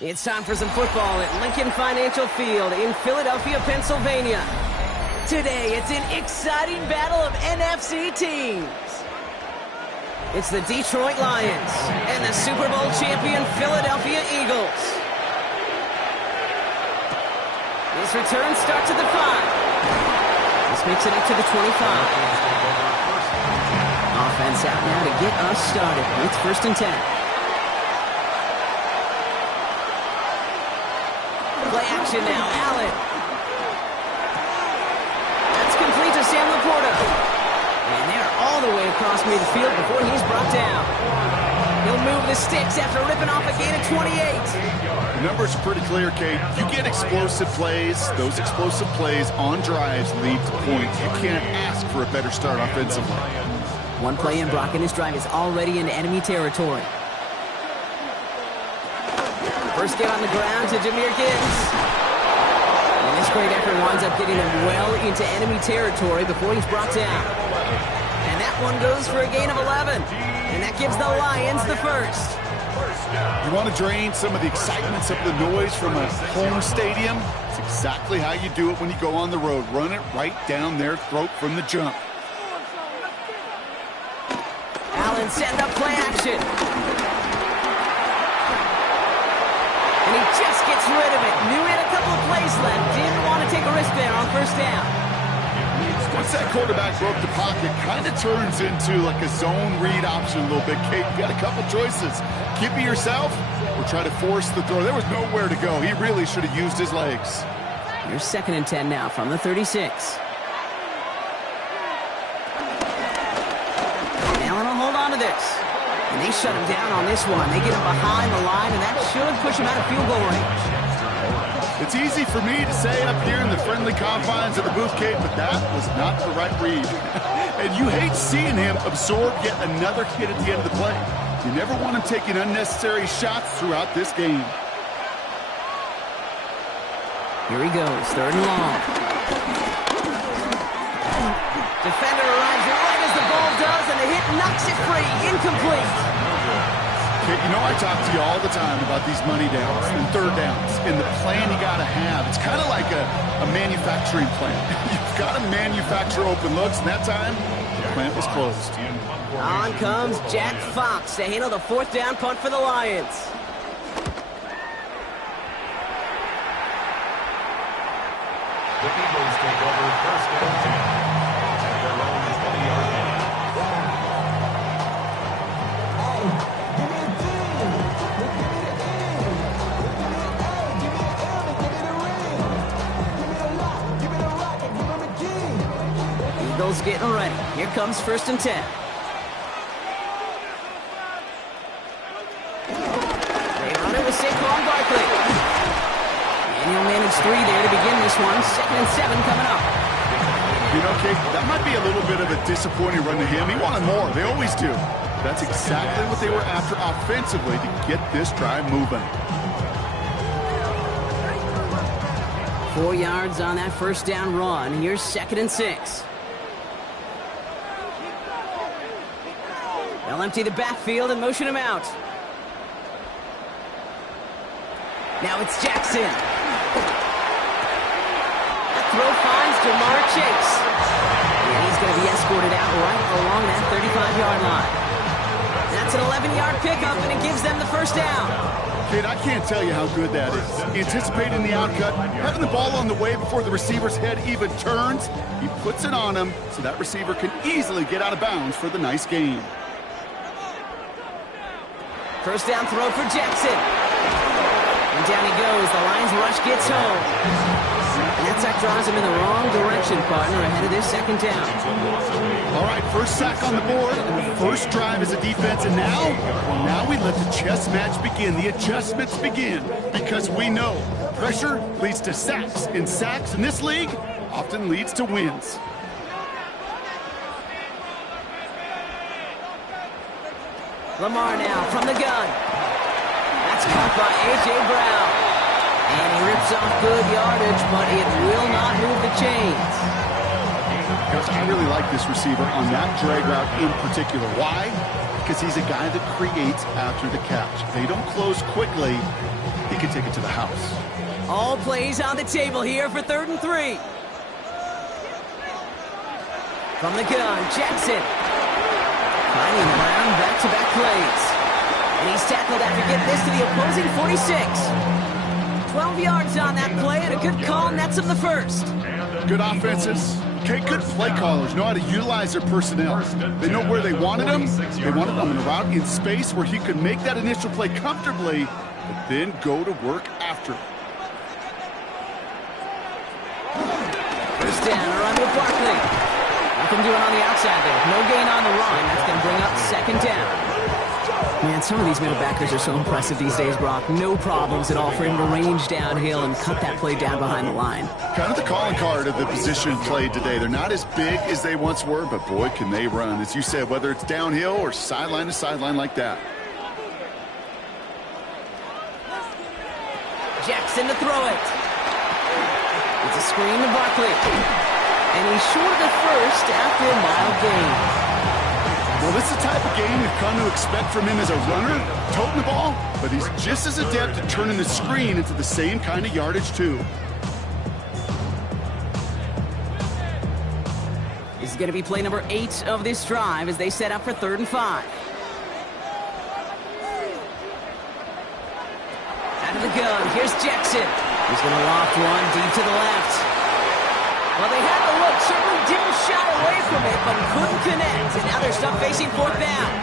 It's time for some football at Lincoln Financial Field in Philadelphia, Pennsylvania. Today, it's an exciting battle of NFC teams. It's the Detroit Lions and the Super Bowl champion Philadelphia Eagles. This return starts at the 5. This makes it up to the 25. Offense out now to get us started. It's 1st and 10. Play action now, Allen. midfield before he's brought down. He'll move the sticks after ripping off a gain of 28. The numbers are pretty clear, Kate. You get explosive plays. Those explosive plays on drives lead to points. You can't ask for a better start offensively. One play in, Brock, and this drive is already into enemy territory. First get on the ground to Jahmyr Gibbs. And this great effort winds up getting him well into enemy territory before he's brought down. And that one goes for a gain of 11. And that gives the Lions the first. You want to drain some of the excitement, some of the noise from a home stadium? It's exactly how you do it when you go on the road. Run it right down their throat from the jump. Allen setting up play action. And he just gets rid of it. Knew he had a couple of plays left. Didn't want to take a risk there on first down. Once that quarterback broke the pocket, kind of turns into like a zone read option a little bit. Kate, you got a couple choices. Keep it yourself or try to force the throw. There was nowhere to go. He really should have used his legs. Here's 2nd and 10 now from the 36. Allen will hold on to this. And they shut him down on this one. They get him behind the line, and that should push him out of field goal range. It's easy for me to say it up here in the friendly confines of the booth, Kate, but that was not the right read. And you hate seeing him absorb yet another hit at the end of the play. You never want him taking unnecessary shots throughout this game. Here he goes, 3rd and long. Defender arrives right as the ball does, and the hit knocks it free. Incomplete. You know, I talk to you all the time about these money downs and 3rd downs and the plan you got to have. It's kind of like a manufacturing plant. You've got to manufacture open looks, and that time, the plant was closed. On comes Jack Fox to handle the 4th down punt for the Lions. The Eagles take over 1st and 10 at their own 20-yard line. Eagles getting ready. Here comes 1st and 10. They run it with Saquon Barkley. And he'll manage 3 there to begin this one. 2nd and 7 coming up. You know, Kate, that might be a little bit of a disappointing run to him. He wanted more. They always do. That's exactly what they were after offensively to get this drive moving. 4 yards on that 1st down run. Here's 2nd and 6. They'll empty the backfield and motion him out. Now it's Jackson. That throw finds Jamar Chase. And he's going to be escorted out right along that 35-yard line. That's an 11-yard pickup, and it gives them the 1st down. Kid, I can't tell you how good that is. Anticipating the outcut, having the ball on the way before the receiver's head even turns. He puts it on him so that receiver can easily get out of bounds for the nice gain. 1st down throw for Jackson. And down he goes. The Lions rush gets home. And that sack draws him in the wrong direction, partner, ahead of this 2nd down. All right, 1st sack on the board, and the 1st drive as a defense. And now we let the chess match begin. The adjustments begin, because we know pressure leads to sacks. And sacks in this league often leads to wins. Lamar now from the gun. That's caught by A.J. Brown. And he rips off good yardage, but it will not move the chains. Coach, I really like this receiver on that drag route in particular. Why? Because he's a guy that creates after the catch. If they don't close quickly, he can take it to the house. All plays on the table here for 3rd and 3. From the gun, Jackson. Finding Brown back-to-back plays. And he's tackled after getting this to the opposing 46. 12 yards on that play, and a good call nets him the 1st. Good offenses. Okay, good play callers know how to utilize their personnel. They know where they wanted them. They wanted them on a route in space where he could make that initial play comfortably, but then go to work after. 1st down, around with Barkley. A Nothing doing on the outside there. No gain on the run. That's going to bring up second down. Man, some of these middle backers are so impressive these days, Brock. No problems at all for him to range downhill and cut that play down behind the line. Kind of the calling card of the position played today. They're not as big as they once were, but boy, can they run. As you said, whether it's downhill or sideline to sideline like that. Jackson to throw it. It's a screen to Barkley. And he's short of the first after a mile gain. Well, this is the type of game we've come to expect from him as a runner, toting the ball, but he's just as adept at turning the screen into the same kind of yardage, too. This is going to be play number 8 of this drive as they set up for 3rd and 5. Out of the gun, here's Jackson. He's going to loft one deep to the left. Well, they had the look, certainly didn't shy away from it, but couldn't connect, and now they're stuck facing 4th down.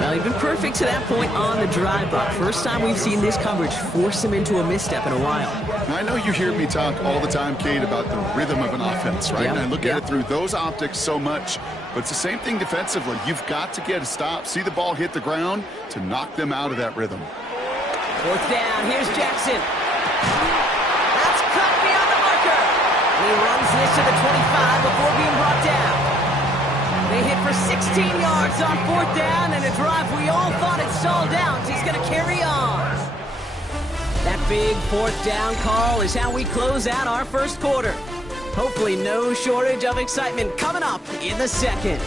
Well, he's been perfect to that point on the drive, Buck. First time we've seen this coverage force him into a misstep in a while. Now, I know you hear me talk all the time, Kate, about the rhythm of an offense, right? Yep. And I look at it through those optics so much, but it's the same thing defensively. You've got to get a stop, see the ball hit the ground to knock them out of that rhythm. 4th down, here's Jackson. That's cut beyond the marker. He runs this to the 25 before being brought down. They hit for 16 yards on 4th down, and a drive we all thought had stalled out. He's going to carry on. That big 4th down call is how we close out our first quarter. Hopefully no shortage of excitement coming up in the second.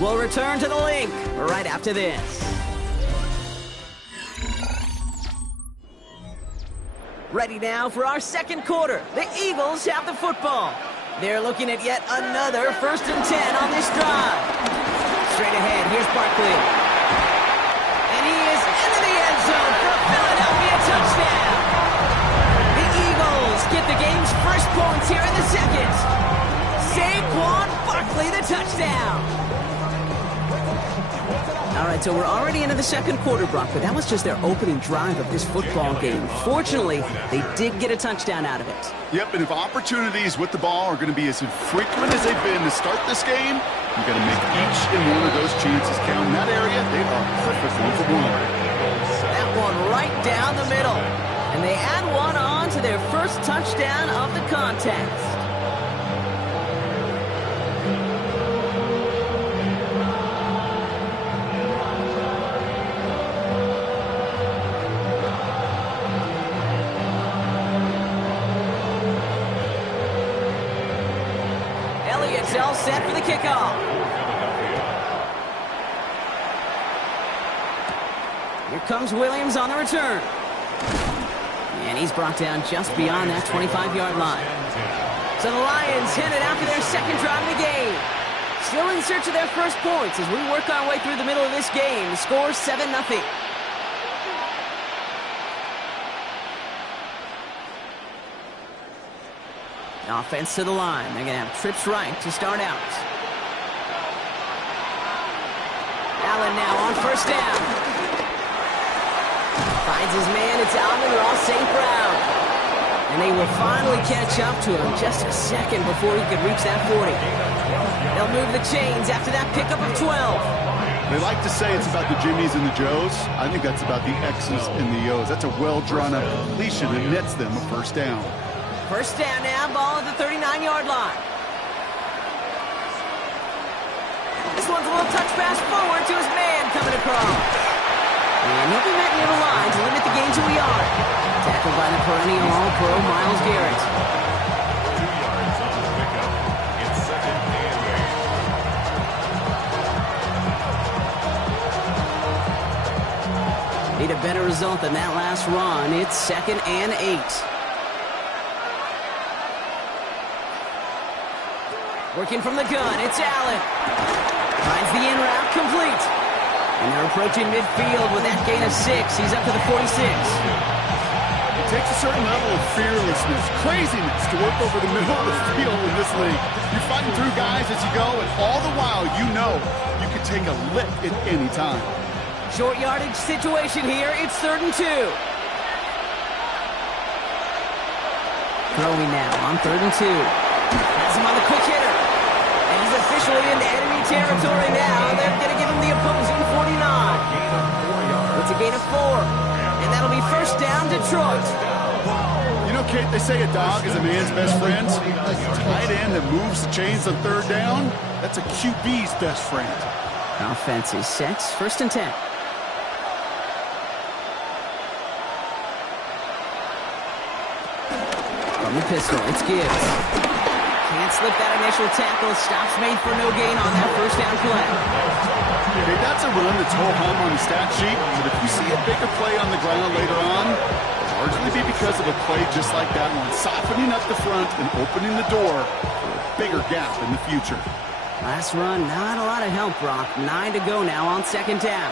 We'll return to the link right after this. Ready now for our second quarter. The Eagles have the football. They're looking at yet another 1st and 10 on this drive. Straight ahead, here's Barkley. And he is into the end zone for a Philadelphia touchdown. The Eagles get the game's first points here in the second. Saquon Barkley, the touchdown. All right, so we're already into the second quarter, Brock, but that was just their opening drive of this football game. Fortunately, they did get a touchdown out of it. Yep, and if opportunities with the ball are going to be as infrequent as they've been to start this game, you've got to make each and one of those chances count. In that area, they are perfect 1-for-1. That one right down the middle. And they add one on to their first touchdown of the contest. Elliott's all set for the kickoff. Here comes Williams on the return. And he's brought down just beyond that 25-yard line. So the Lions headed out for their second drive of the game. Still in search of their first points as we work our way through the middle of this game. The score 7-0. Offense to the line. They're going to have trips right to start out. Allen now on 1st down. Finds his man. It's Amon-Ra St. Brown. And they will finally catch up to him just a second before he could reach that 40. They'll move the chains after that pickup of 12. They like to say it's about the Jimmies and the Joes. I think that's about the X's and the O's. That's a well-drawn-up completion that nets them a 1st down. 1st down now, ball at the 39-yard line. This one's a little touch pass forward to his man coming across. And he'll be met near the line to limit the gain to a yard. Tackled by the perennial All-Pro Myles Garrett. 2 yards on the pickup. It's 2nd and 8. Need a better result than that last run. It's 2nd and 8. Working from the gun, it's Allen. Finds the in route complete. And they're approaching midfield with that gain of 6. He's up to the 46. It takes a certain level of fearlessness, craziness to work over the middle of the field in this league. You're fighting through guys as you go, and all the while you know you can take a lick at any time. Short yardage situation here. It's 3rd and 2. Throwing now on 3rd and 2. Has him on the quick hitter. And he's officially into enemy territory now. They're going to give him the opposing 49. It's a gain of 4. And that'll be first down, Detroit. You know, Kate, they say a dog is a man's best friend. A tight end that moves the chains on third down, that's a QB's best friend. Offense is set. First and 10. From the pistol, it's Gibbs. Can't slip that initial tackle. Stops made for no gain on that first down play. Okay, that's a run that's ho-hum on the stat sheet, but if you see a bigger play on the ground later on, it'll largely be because of a play just like that one, softening up the front and opening the door for a bigger gap in the future. Last run, not a lot of help, Brock. 9 to go now on second down.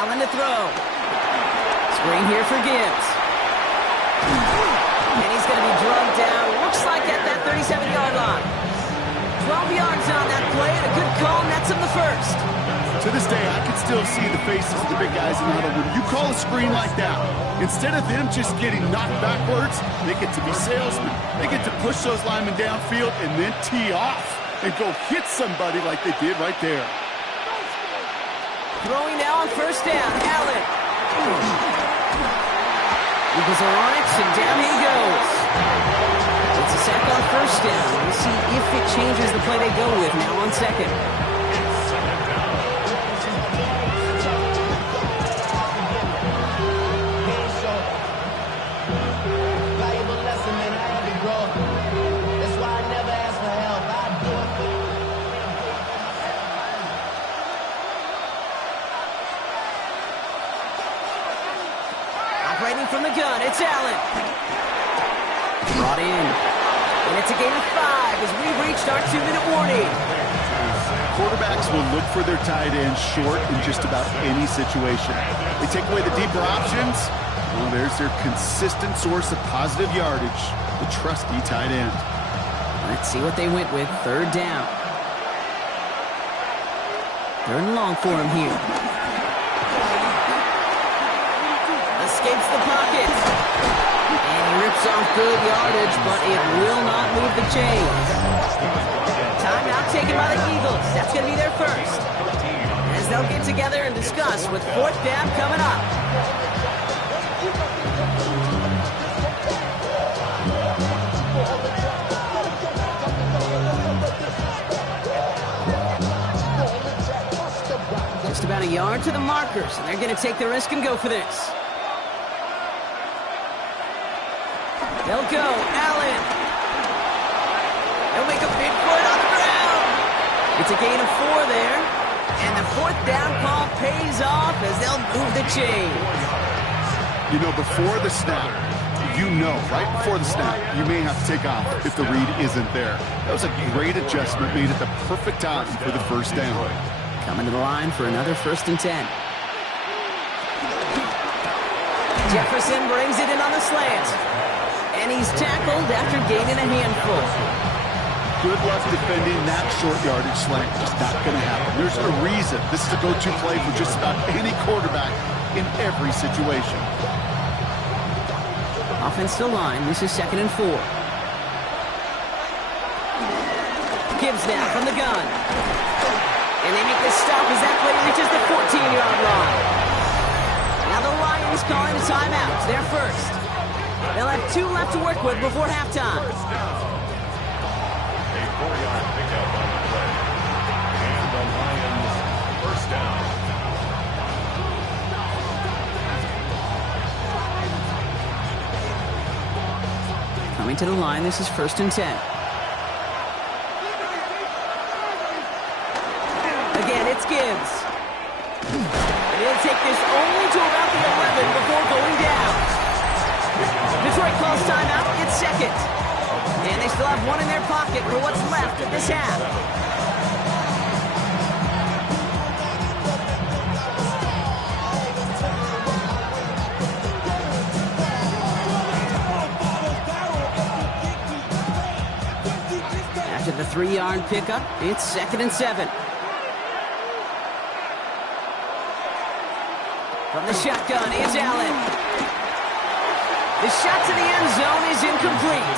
Allen to throw. Screen here for Gibbs. And he's going to be drugged down. Looks like at that 37-yard line. 12 yards on that play, and a good call nets him the first. To this day, I can still see the faces of the big guys in the huddle. When you call a screen like that, instead of them just getting knocked backwards, they get to be salesmen. They get to push those linemen downfield and then tee off and go hit somebody like they did right there. Throwing now on first down, Allen. Eagles are on it, and down he goes. It's a sack on first down. We'll see if it changes the play they go with now on second. Operating from the gun, it's Allen. Brought in. And it's a gain of 5 as we've reached our 2-minute warning. Quarterbacks will look for their tight end short in just about any situation. They take away the deeper options. Well, there's their consistent source of positive yardage, the trusty tight end. Let's see what they went with. Third down. Third and long for him here. Escapes the pocket. And he rips off good yardage, but it will not move the chains. Timeout taken by the Eagles. That's going to be their first. As they'll get together and discuss with fourth down coming up. Just about a yard to the markers, and they're going to take the risk and go for this. They'll go. Allen. They'll make a big play on the ground. It's a gain of 4 there. And the fourth down call pays off as they'll move the chains. You know, before the snap, right before the snap, you may have to take off if the read isn't there. That was a great adjustment made at the perfect time for the first down. Coming to the line for another first and 10. Jefferson brings it in on the slant. And he's tackled after gaining a handful. Good luck defending that short yardage slant. Just not going to happen. There's a reason this is a go-to play for just about any quarterback in every situation. Offense to line. This is second and 4. Gibbs now from the gun. And they make the stop as that play reaches the 14-yard line. Now the Lions calling a timeout. They're first. They'll have 2 left to work with before halftime. A 4-yard pickup on the play. And the Lions first down. Coming to the line, this is first and 10. Again, it's Gibbs. And he'll take this only to about the 11 before going down. Detroit calls timeout. It's second. And they still have 1 in their pocket for what's left of this half. After the 3-yard pickup, it's second and 7. From the shotgun, it's Allen. The shot to the end zone is incomplete.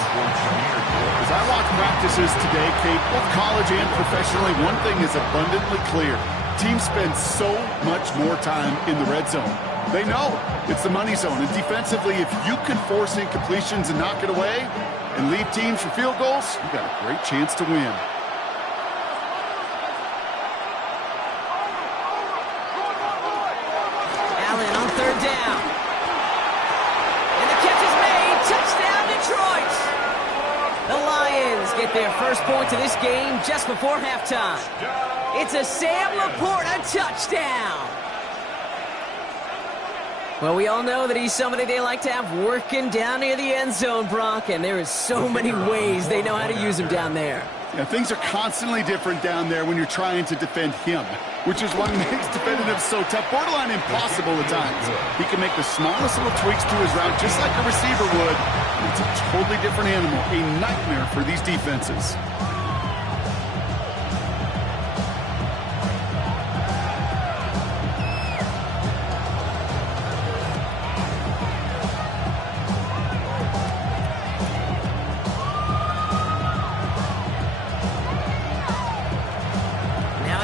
As I watch practice practices today, Kate, both college and professionally, one thing is abundantly clear. Teams spend so much more time in the red zone. They know it's the money zone. And defensively, if you can force incompletions and knock it away and leave teams for field goals, you've got a great chance to win. Allen on third down. And the catch is made. Touchdown, Detroit. The Lions get their first point of this game just before halftime. It's a Sam Laporta touchdown. Well, we all know that he's somebody they like to have working down near the end zone, Brock, and there is so many ways they know how to use him down there. Yeah, things are constantly different down there when you're trying to defend him, which is what makes defending him so tough, borderline impossible at times. He can make the smallest little tweaks to his route just like a receiver would. It's a totally different animal, a nightmare for these defenses.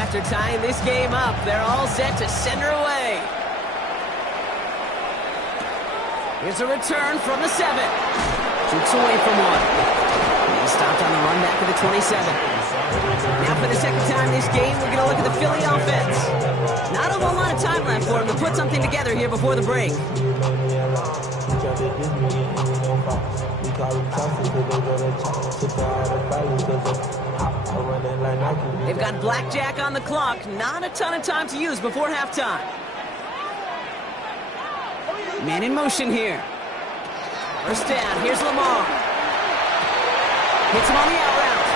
After tying this game up, they're all set to send her away. Here's a return from the 7. Shoots away from one. He stopped on the run back to the 27. Now for the second time this game, we're going to look at the Philly offense. Not a whole lot of time left for them to put something together here before the break. They've got blackjack on the clock. Not a ton of time to use before halftime. Man in motion here. First down. Here's Lamar. Hits him on the out route.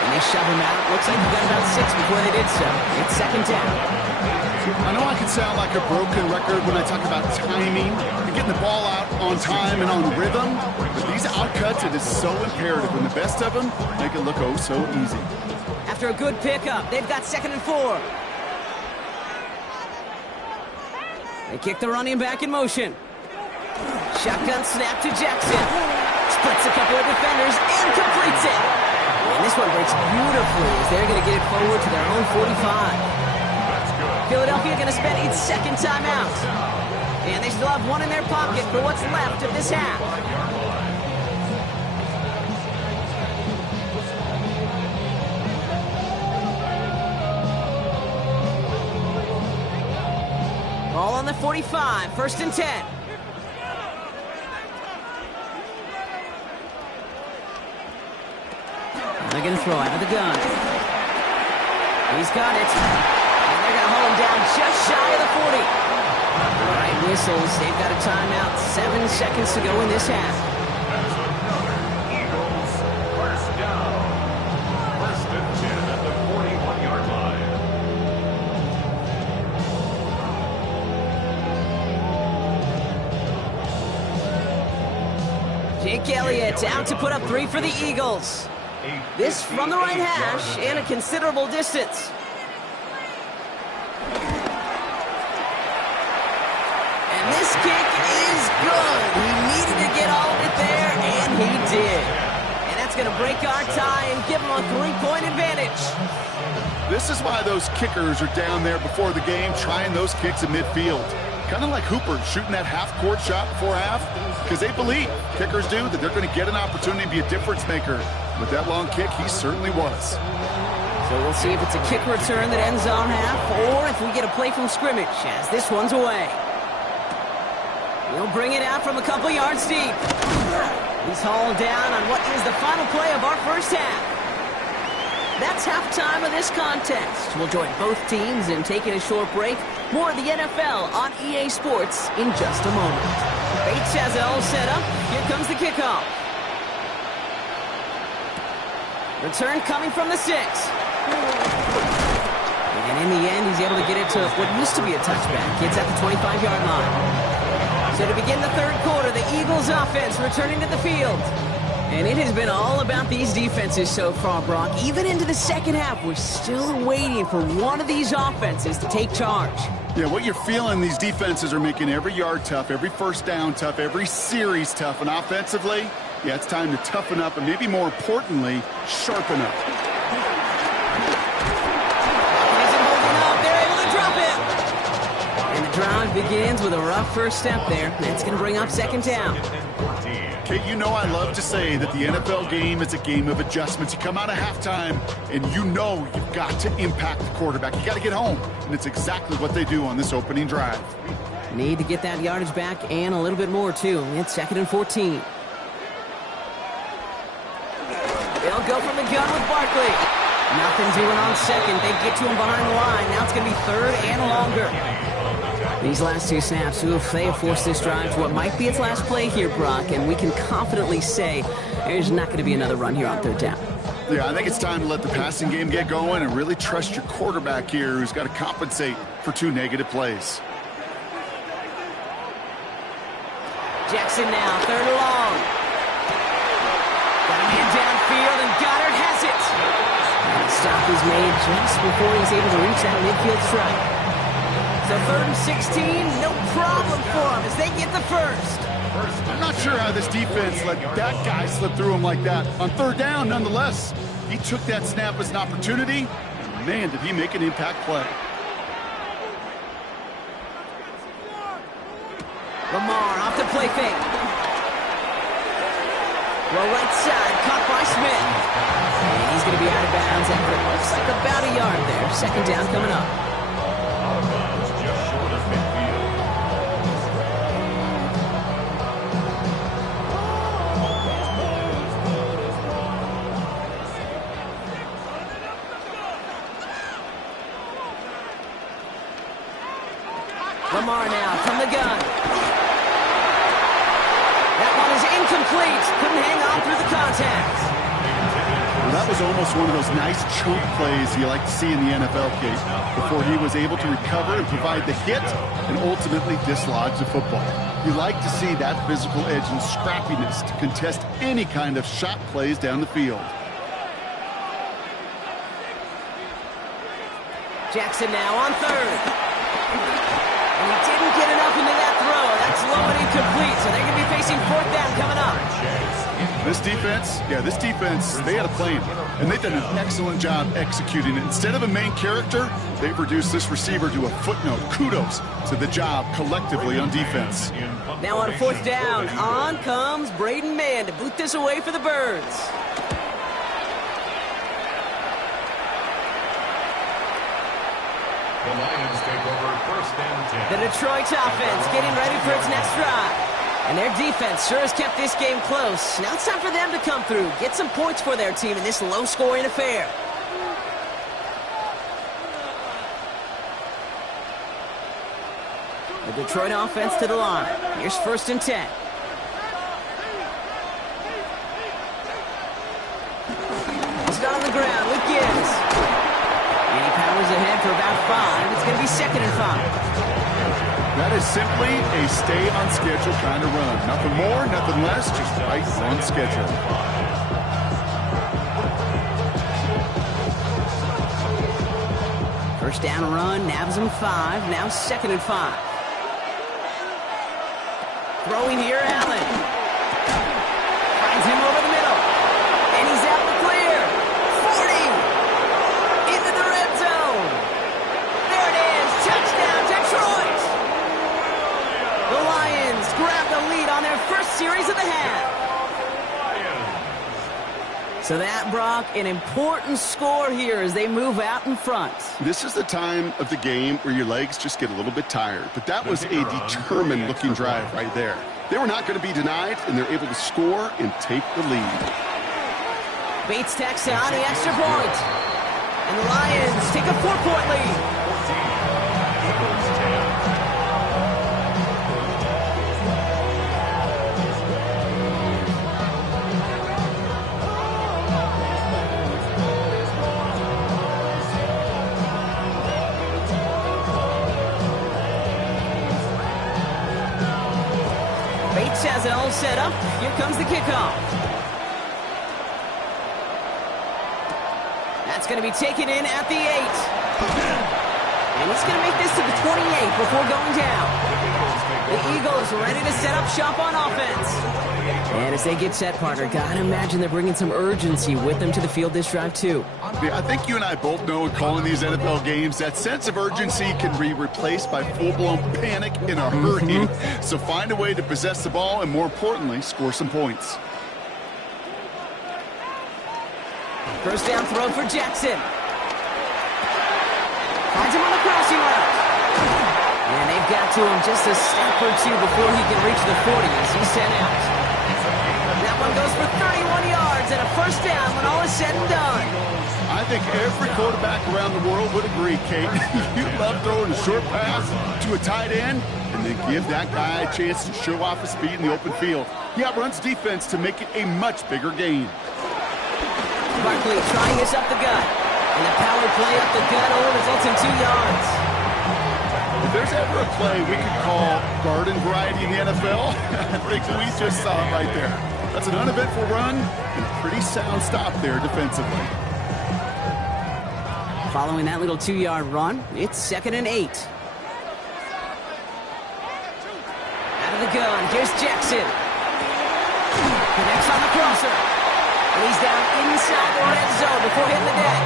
And they shove him out. Looks like he got about 6 before they did so. It's second down. I know I can sound like a broken record when I talk about timing and getting the ball out on time and on rhythm, but these outcuts, it is so imperative, and the best of them make it look oh so easy. After a good pickup, they've got 2nd and 4. They kick the running back in motion. Shotgun snap to Jackson. Splits a couple of defenders and completes it. And this one breaks beautifully as they're going to get it forward to their own 45. Philadelphia going to spend its second timeout. And they still have one in their pocket for what's left of this half. Ball on the 45, 1st and 10. They're going to throw out of the gun. He's got it. They're going to hold him down just shy of the 40. All right, whistles. They've got a timeout. 7 seconds to go in this half. Eagles, first down. 1st and 10 at the 41-yard line. Jake Elliott out to put up 3 for the Eagles. This from the right hash and a considerable distance. And this kick is good. He needed to get all of it there, and he did. And that's going to break our tie and give him a 3-point advantage. This is why those kickers are down there before the game trying those kicks at midfield. Kind of like Hooper shooting that half-court shot before half, because they believe, kickers do, that they're going to get an opportunity to be a difference maker. With that long kick, he certainly was. So we'll see if it's a kick return that ends on half, or if we get a play from scrimmage as this one's away. He'll bring it out from a couple yards deep. He's hauled down on what is the final play of our first half. That's halftime of this contest. We'll join both teams in taking a short break. More of the NFL on EA Sports in just a moment. Bates has it all set up. Here comes the kickoff. Return coming from the 6. And in the end, he's able to get it to what used to be a touchback. It's at the 25-yard line. So to begin the third quarter, the Eagles offense returning to the field. And it has been all about these defenses so far, Brock. Even into the second half, we're still waiting for one of these offenses to take charge. Yeah, what you're feeling, these defenses are making every yard tough, every first down tough, every series tough. And offensively, Yeah, it's time to toughen up and maybe more importantly, sharpen up. Isn't holding up. They're able to drop it. And the drive begins with a rough first step there. That's going to bring up second down. Kate, you know I love to say that the NFL game is a game of adjustments. You come out of halftime, and you know you've got to impact the quarterback. You got to get home, and it's exactly what they do on this opening drive. Need to get that yardage back and a little bit more, too. It's 2nd and 14. They'll go from the gun with Barkley. Nothing doing on second. They get to him behind the line. Now it's going to be 3rd and longer. These last 2 snaps, oof, they have forced this drive to what might be its last play here, Brock, and we can confidently say there's not going to be another run here on 3rd down. Yeah, I think it's time to let the passing game get going and really trust your quarterback here, who's got to compensate for 2 negative plays. Jackson now, 3rd and long. Got a man downfield, and Goddard has it. And the stop is made just before he's able to reach that midfield strike. So 3rd and 16, no problem for them as they get the first. I'm not sure how this defense let that guy slip through him like that. On 3rd down, nonetheless, he took that snap as an opportunity. And man, did he make an impact play. Lamar off the play fake. Well, right side, caught by Smith. And he's going to be out of bounds at what looks like about a yard there. 2nd down coming up. Lamar now from the gun. That one is incomplete. Couldn't hang on through the contact. Well, that was almost one of those nice chunk plays you like to see in the NFL, Kate, before he was able to recover and provide the hit and ultimately dislodge the football. You like to see that physical edge and scrappiness to contest any kind of shot plays down the field. Jackson now on 3rd. And he didn't get enough into that throw. That's low and incomplete, so they're going to be facing 4th down coming up. This defense, they had a plan, and they've done an excellent job executing it. Instead of a main character, they've reduced this receiver to a footnote. Kudos to the job collectively on defense. Now on 4th down, on comes Braden Mann to boot this away for the Birds. The Lions take over 1st and 10. The Detroit offense getting ready for its next drive. And their defense sure has kept this game close. Now it's time for them to come through, get some points for their team in this low-scoring affair. The Detroit offense to the line. Here's 1st and 10. It's down on the ground with Gibbs. And he powers ahead for about 5. It's going to be 2nd and 5. That is simply a stay-on-schedule kind of run. Nothing more, nothing less, just right on schedule. First down run, nabs him 5. Now 2nd and 5. Throwing here, Allen. Finds him over the middle. And he's out the clear. 40. Into the red zone. There it is. Touchdown, Detroit. The Lions grab the lead on their first series of the half. So that, Brock, an important score here as they move out in front. This is the time of the game where your legs just get a little bit tired. But that was a determined-looking drive right there. They were not going to be denied, and they're able to score and take the lead. Bates tacks on the extra point. And the Lions take a 4-point lead. Bates has it all set up. Here comes the kickoff. That's going to be taken in at the 8. And he's going to make this to the 28 before going down. The Eagles ready to set up shop on offense. And as they get set, partner, gotta imagine they're bringing some urgency with them to the field this drive, too. Yeah, I think you and I both know in calling these NFL games, that sense of urgency can be replaced by full-blown panic in a hurry. So find a way to possess the ball and, more importantly, score some points. First down throw for Jackson. Finds him on the crossing route. And they've got to him just a step or two before he can reach the 40 as he's sent out. That one goes for 31 yards and a first down when all is said and done. I think every quarterback around the world would agree, Kate. You love throwing a short pass to a tight end and then give that guy a chance to show off his speed in the open field. He outruns defense to make it a much bigger gain. Barkley trying this up the gut. And the power play up the gut only results in 2 yards. If there's ever a play we could call garden variety in the NFL, I think we just saw it right there. That's an uneventful run and a pretty sound stop there defensively. Following that little 2-yard run, it's 2nd and 8. Out of the gun, here's Jackson. Connects on the crosser. And he's down inside the red zone before hitting the deck.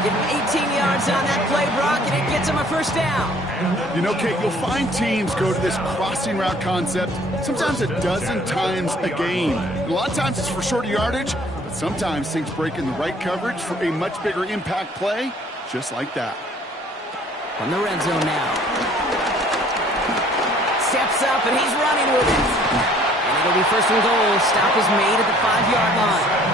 Give him 18 yards on that play, Brock, and it gets him a first down. You know, Kate, you'll find teams go to this crossing route concept sometimes a dozen times a game. A lot of times it's for shorter yardage, but sometimes things break in the right coverage for a much bigger impact play, just like that. From the red zone now. Steps up, and he's running with it. And it'll be first and goal. Stop is made at the 5-yard line.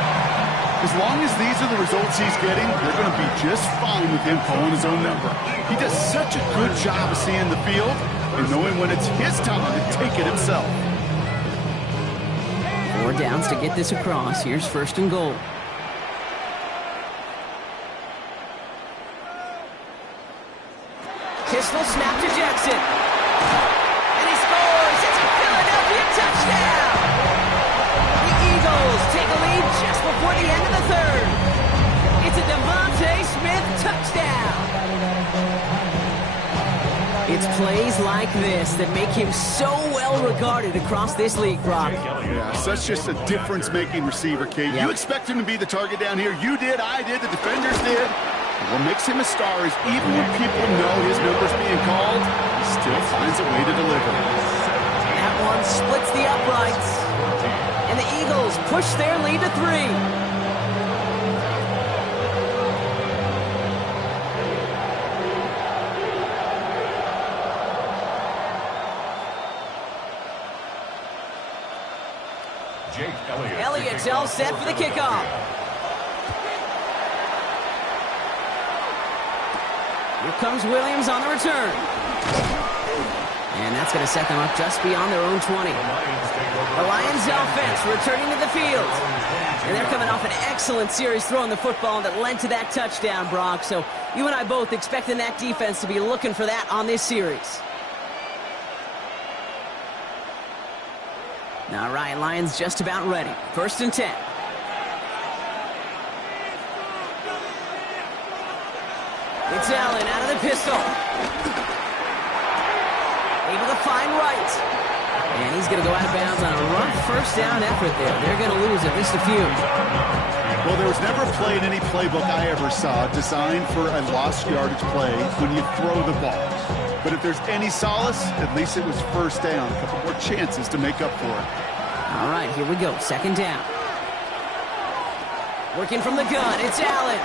As long as these are the results he's getting, they're going to be just fine with him calling his own number. He does such a good job of seeing the field and knowing when it's his time to take it himself. 4 downs to get this across. Here's first and goal. Pistol snap to Jackson. And he scores! It's a Philadelphia touchdown! The Eagles take a lead just before the end of the 3rd. It's a Devontae Smith touchdown! It's plays like this that make him so well regarded across this league, Brock. Yeah, such just a difference-making receiver, Kate. Yep. You expect him to be the target down here. You did, I did, the defenders did. What makes him a star is even when people know his number's being called, he still finds a way to deliver. That one splits the uprights. And the Eagles push their lead to 3. Elliott's all set for the kickoff. Here comes Williams on the return. And that's going to set them up just beyond their own 20. The Lions offense returning to the field. And they're coming off an excellent series throwing the football that led to that touchdown, Brock. So you and I both expecting that defense to be looking for that on this series. All right, Lions just about ready. 1st and 10. It's Allen out of the pistol. Able to find Wright. And he's going to go out of bounds on a rough first down effort there. They're going to lose at least a few. Well, there was never a play in any playbook I ever saw designed for a lost yardage play when you throw the ball. But if there's any solace, at least it was first down. A couple more chances to make up for it. All right, here we go. 2nd down. Working from the gun, it's Allen.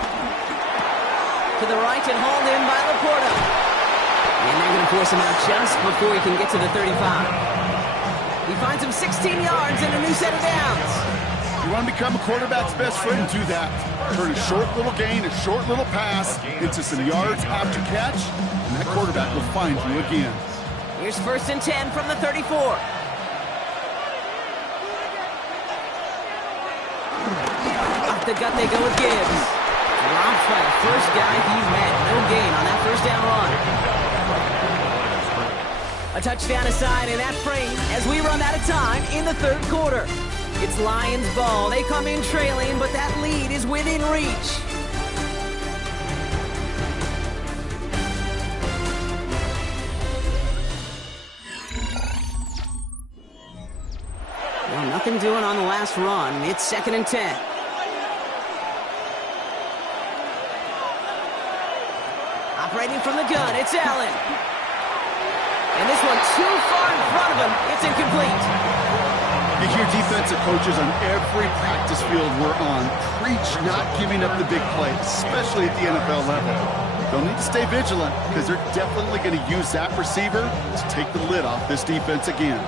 To the right and hauled in by Laporta. And they're going to force him out just before he can get to the 35. He finds him 16 yards and a new set of downs. You want to become a quarterback's best friend? Do that. Turn a short little gain, a short little pass into some yards after catch, and that quarterback will find you again. Here's 1st and 10 from the 34. Off the gut they go with Gibbs. Dropped by the first guy he met. No gain on that first down run. A touchdown aside in that frame as we run out of time in the 3rd quarter. It's Lions ball. They come in trailing, but that lead is within reach. nothing doing on the last run. It's 2nd and 10. Operating from the gun, it's Allen. And this one too far in front of him. It's incomplete. You hear defensive coaches on every practice field we're on preach not giving up the big play, especially at the NFL level. They'll need to stay vigilant because they're definitely going to use that receiver to take the lid off this defense again.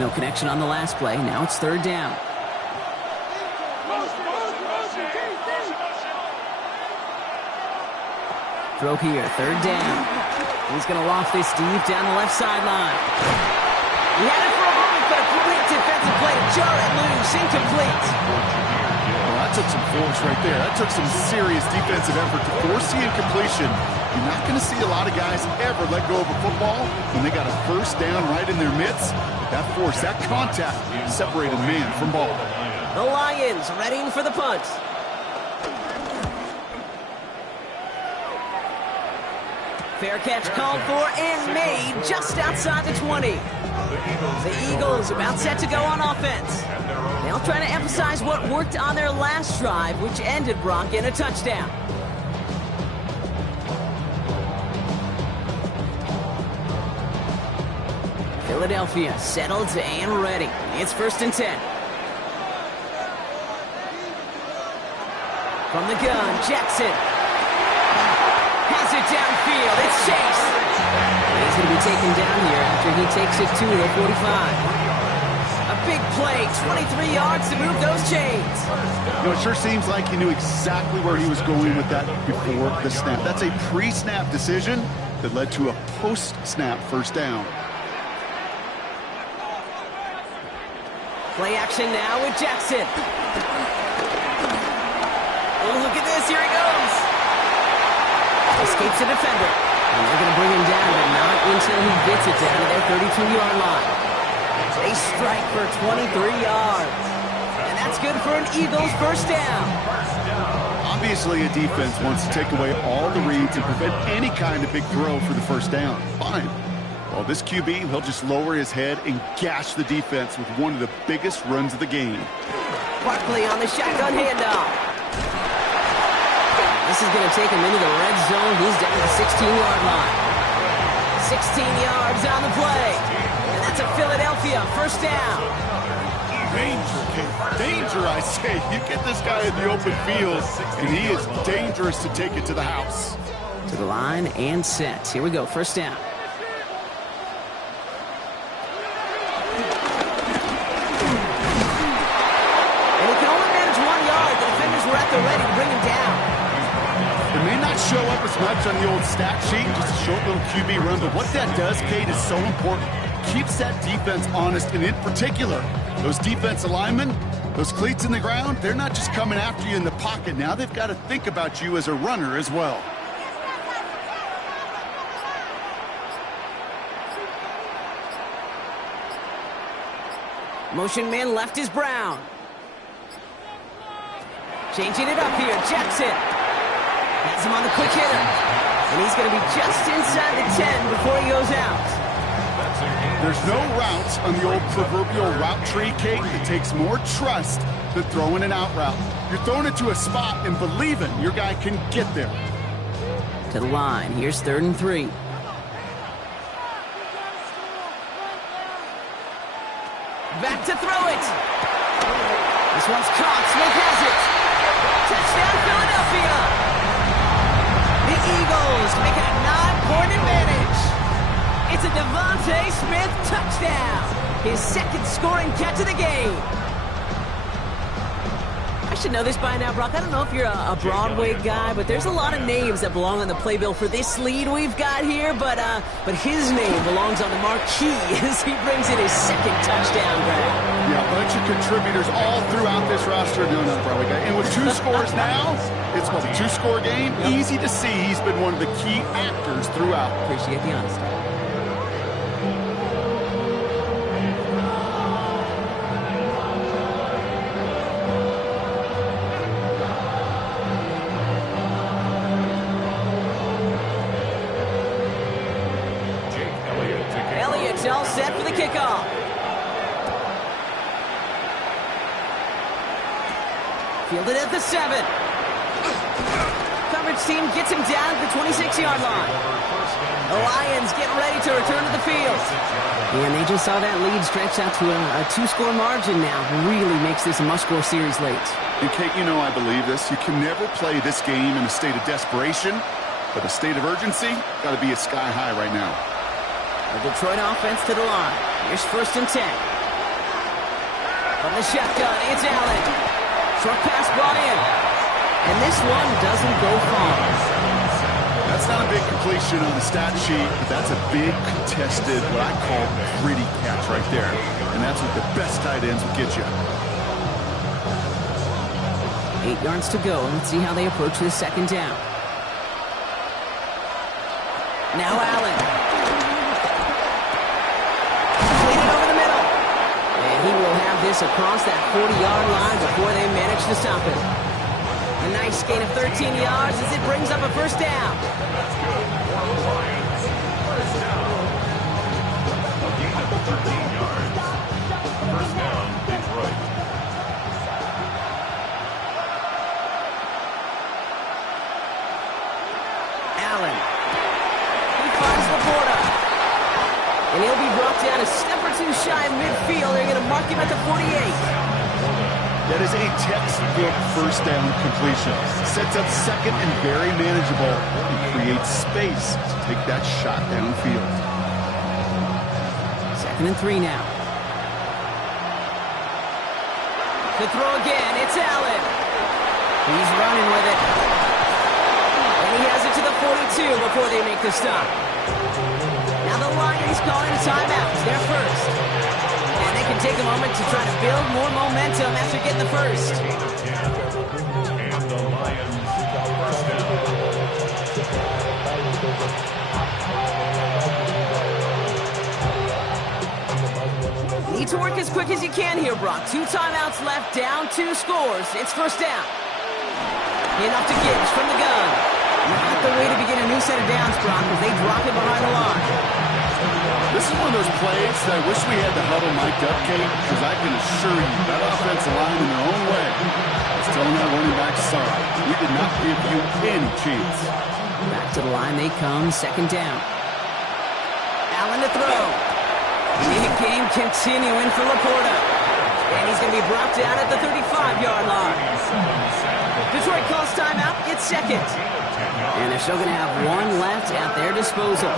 No connection on the last play. Now it's 3rd down. Throw here, 3rd down. He's going to loft this deep down the left sideline. He had it for a moment, but a quick defensive play to jar it loose. Incomplete. Well, that took some force right there. That took some serious defensive effort to force the incompletion. You're not going to see a lot of guys ever let go of a football when they got a 1st down right in their midst. But that force, that contact, separated man from ball. The Lions readying for the punt. Fair catch called for and made just outside the 20. The Eagles about set to go on offense. They'll try to emphasize what worked on their last drive, which ended, Brock, in a touchdown. Philadelphia settled and ready. It's 1st and 10. From the gun, Jackson. Has it downfield. It's Chase. He's going to be taken down here after he takes it to the 45. A big play, 23 yards to move those chains. You know, it sure seems like he knew exactly where he was going with that before the snap. That's a pre-snap decision that led to a post-snap 1st down. Play action now with Jackson. Oh, look at this. Here he goes. Escapes the defender. And they're going to bring him down, but not until he gets it down to their 32-yard line. They strike for 23 yards. And that's good for an Eagles 1st down. Obviously, a defense wants to take away all the reads and prevent any kind of big throw for the 1st down. Fine. Well, this QB, he'll just lower his head and gash the defense with one of the biggest runs of the game. Barkley on the shotgun handoff. This is going to take him into the red zone. He's down to the 16-yard line. 16 yards on the play. And that's a Philadelphia 1st down. Danger, kid. Danger, I say. You get this guy in the open field, and he is dangerous to take it to the house. To the line and set. Here we go, 1st down. And he can only manage 1 yard. The defenders were at the ready to bring him down. It may not show up as much on the old stat sheet, just a short little QB run, but what that does, Kate, is so important. Keeps that defense honest, and in particular, those defensive linemen, those cleats in the ground, they're not just coming after you in the pocket. Now they've got to think about you as a runner as well. Motion man left is Brown. Changing it up here, Jackson. Has him on the quick hitter. And he's going to be just inside the 10 before he goes out. There's no routes on the old proverbial route tree, Kate. It takes more trust than throwing an out route. You're throwing it to a spot and believing your guy can get there. To the line. Here's 3rd and 3. Back to throw it. This one's caught. Smith has it. Touchdown, Philadelphia. The Eagles make it a 9-point advantage. It's a Devontae Smith touchdown. His 2nd scoring catch of the game. I should know this by now, Brock. I don't know if you're a Broadway guy, but there's a lot of names that belong on the playbill for this lead we've got here. But his name belongs on the marquee as he brings in his 2nd touchdown grab. Yeah, a bunch of contributors all throughout this roster. No, Broadway guy. And with 2 scores now, it's a 2-score game. Yep. Easy to see he's been one of the key actors throughout. Appreciate the honesty. All set for the kickoff. Fielded at the 7. Coverage team gets him down at the 26-yard line. The Lions get ready to return to the field. And they just saw that lead stretch out to a 2-score margin now. Really makes this a must-score series late. And Kate, you know I believe this. You can never play this game in a state of desperation, but a state of urgency got to be sky high right now. The Detroit offense to the line. Here's 1st and 10. From the shotgun, it's Allen. Short pass brought in. And this one doesn't go far. That's not a big completion on the stat sheet, but that's a big contested, what I call gritty catch right there. And that's what the best tight ends will get you. 8 yards to go. Let's see how they approach this 2nd down. Now Allen. Completed over the middle. And he will have this across that 40-yard line before they manage to stop it. A nice gain of 13 yards as it brings up a 1st down. Allen. He finds Laporta. And he'll be brought down a step or 2 shy of midfield. They're going to mark him at the 48. That is a textbook 1st down completion. Sets up 2nd and very manageable and creates space to take that shot downfield. 2nd and 3 now. To throw again, it's Allen. He's running with it. And he has it to the 42 before they make the stop. Now the Lions calling timeout. They're first. And they can take a moment to try to build more momentum after getting the first. And the Lions first down. Need to work as quick as you can here, Brock. 2 timeouts left, down 2 scores. It's 1st down. Enough to Gibbs from the gun. Not the way to begin a new set of downs, Brock, as they drop it behind the line. This is one of those plays that I wish we had the huddle mic'd up, Kate, because I can assure you that offensive line in their own way is telling that running back, sorry, we did not give you any chance. Back to the line they come, 2nd down. Allen to throw. Big game continuing for Laporta. And he's going to be brought down at the 35-yard line. Detroit calls timeout. It's 2nd. And they're still going to have 1 left at their disposal.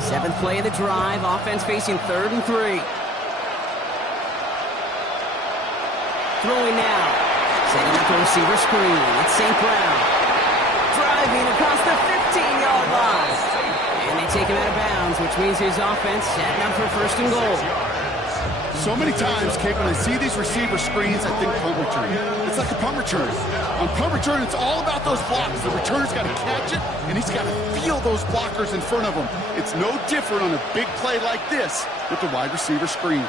Seventh play of the drive. Offense facing 3rd and 3. Throwing now. Setting up the receiver screen. It's St. Brown. Driving across the 15-yard line. And they take him out of bounds, which means his offense setting up for 1st and goal. So many times, Kate, when I see these receiver screens, I think punt return. It's like a punt return. On punt return, it's all about those blocks. The returner's got to catch it, and he's got to feel those blockers in front of him. It's no different on a big play like this with the wide receiver screen.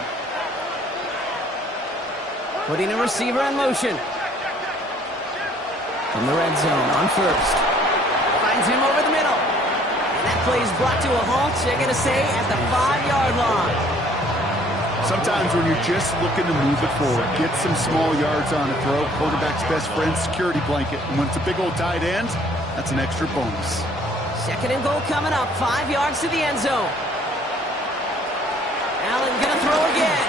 Putting a receiver in motion. From the red zone on 1st. Finds him over the middle. And that play is brought to a halt, they're going to say, at the 5-yard line. Sometimes when you're just looking to move it forward, get some small yards on a throw, quarterback's best friend, security blanket. And when it's a big old tight end, that's an extra bonus. 2nd and goal coming up, 5 yards to the end zone. Allen going to throw again.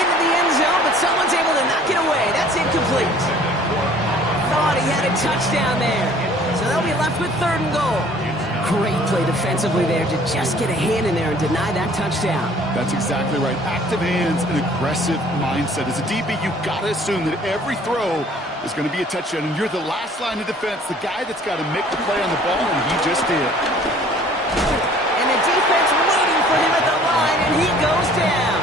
Into the end zone, but someone's able to knock it away. That's incomplete. Thought he had a touchdown there. So they'll be left with 3rd and goal. Great play defensively there to just get a hand in there and deny that touchdown. That's exactly right. Active hands and aggressive mindset. As a DB, you've got to assume that every throw is going to be a touchdown, and you're the last line of defense, the guy that's got to make the play on the ball, and he just did. And the defense waiting for him at the line, and he goes down.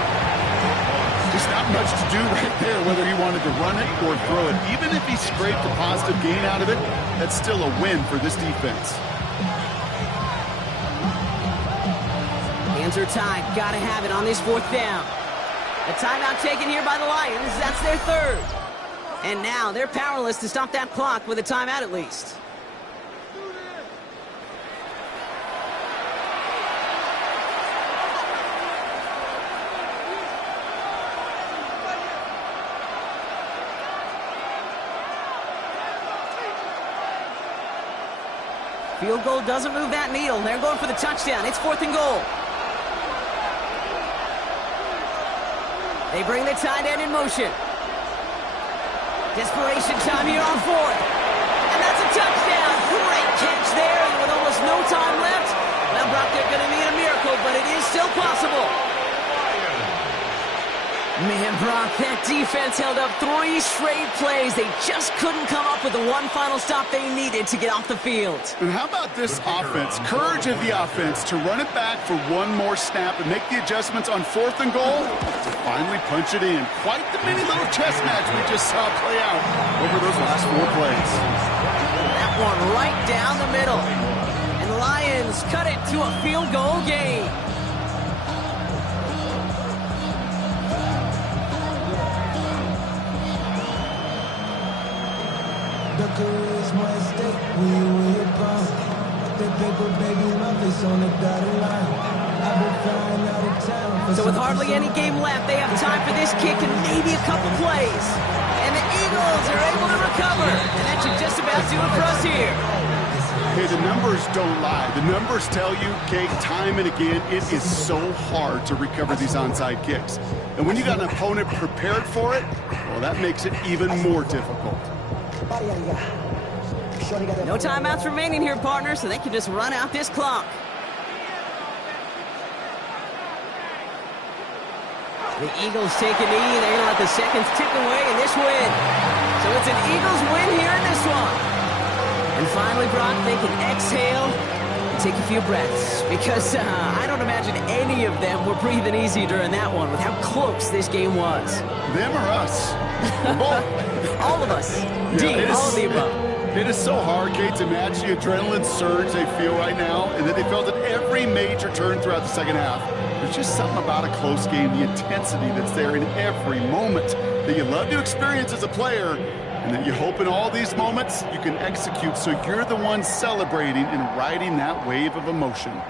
Just not much to do right there, whether he wanted to run it or throw it. Even if he scraped a positive gain out of it, that's still a win for this defense. Hands are tied. Got to have it on this 4th down. A timeout taken here by the Lions. That's their 3rd. And now they're powerless to stop that clock with a timeout at least. Field goal doesn't move that needle. They're going for the touchdown. It's 4th and goal. They bring the tight end in motion. Desperation time here on 4th. And that's a touchdown. Great catch there. And with almost no time left, well, Brock, they're going to need a miracle, but it is still possible. Man, Brock, that defense held up 3 straight plays. They just couldn't come up with the one final stop they needed to get off the field. And how about this offense? Courage of the offense to run it back for one more snap and make the adjustments on 4th and goal to finally punch it in. Quite the mini little chess match we just saw play out over those last 4 plays. That one right down the middle. And the Lions cut it to a field goal game. The charisma at stake when you in your prime. That paper, baby, my face on the dotted line. I've been flying out of town. So with hardly any game left, they have time for this kick and maybe a couple plays. And the Eagles are able to recover. And that should just about do it for us here. Hey, the numbers don't lie. The numbers tell you, okay, time and again, it is so hard to recover these onside kicks. And when you got an opponent prepared for it, well, that makes it even more difficult. No timeouts remaining here, partner, so they can just run out this clock. The Eagles take a knee. They're going to let the seconds tick away in this win. So it's an Eagles win here in this one. And finally, Brock, they can exhale and take a few breaths. Because I don't imagine any of them were breathing easy during that one with how close this game was. Them or us? Both. All of us. Dean, all of the above. It is so hard, Kate, to match the adrenaline surge they feel right now, and that they felt at every major turn throughout the second half. There's just something about a close game, the intensity that's there in every moment that you love to experience as a player, and that you hope in all these moments you can execute so you're the one celebrating and riding that wave of emotion.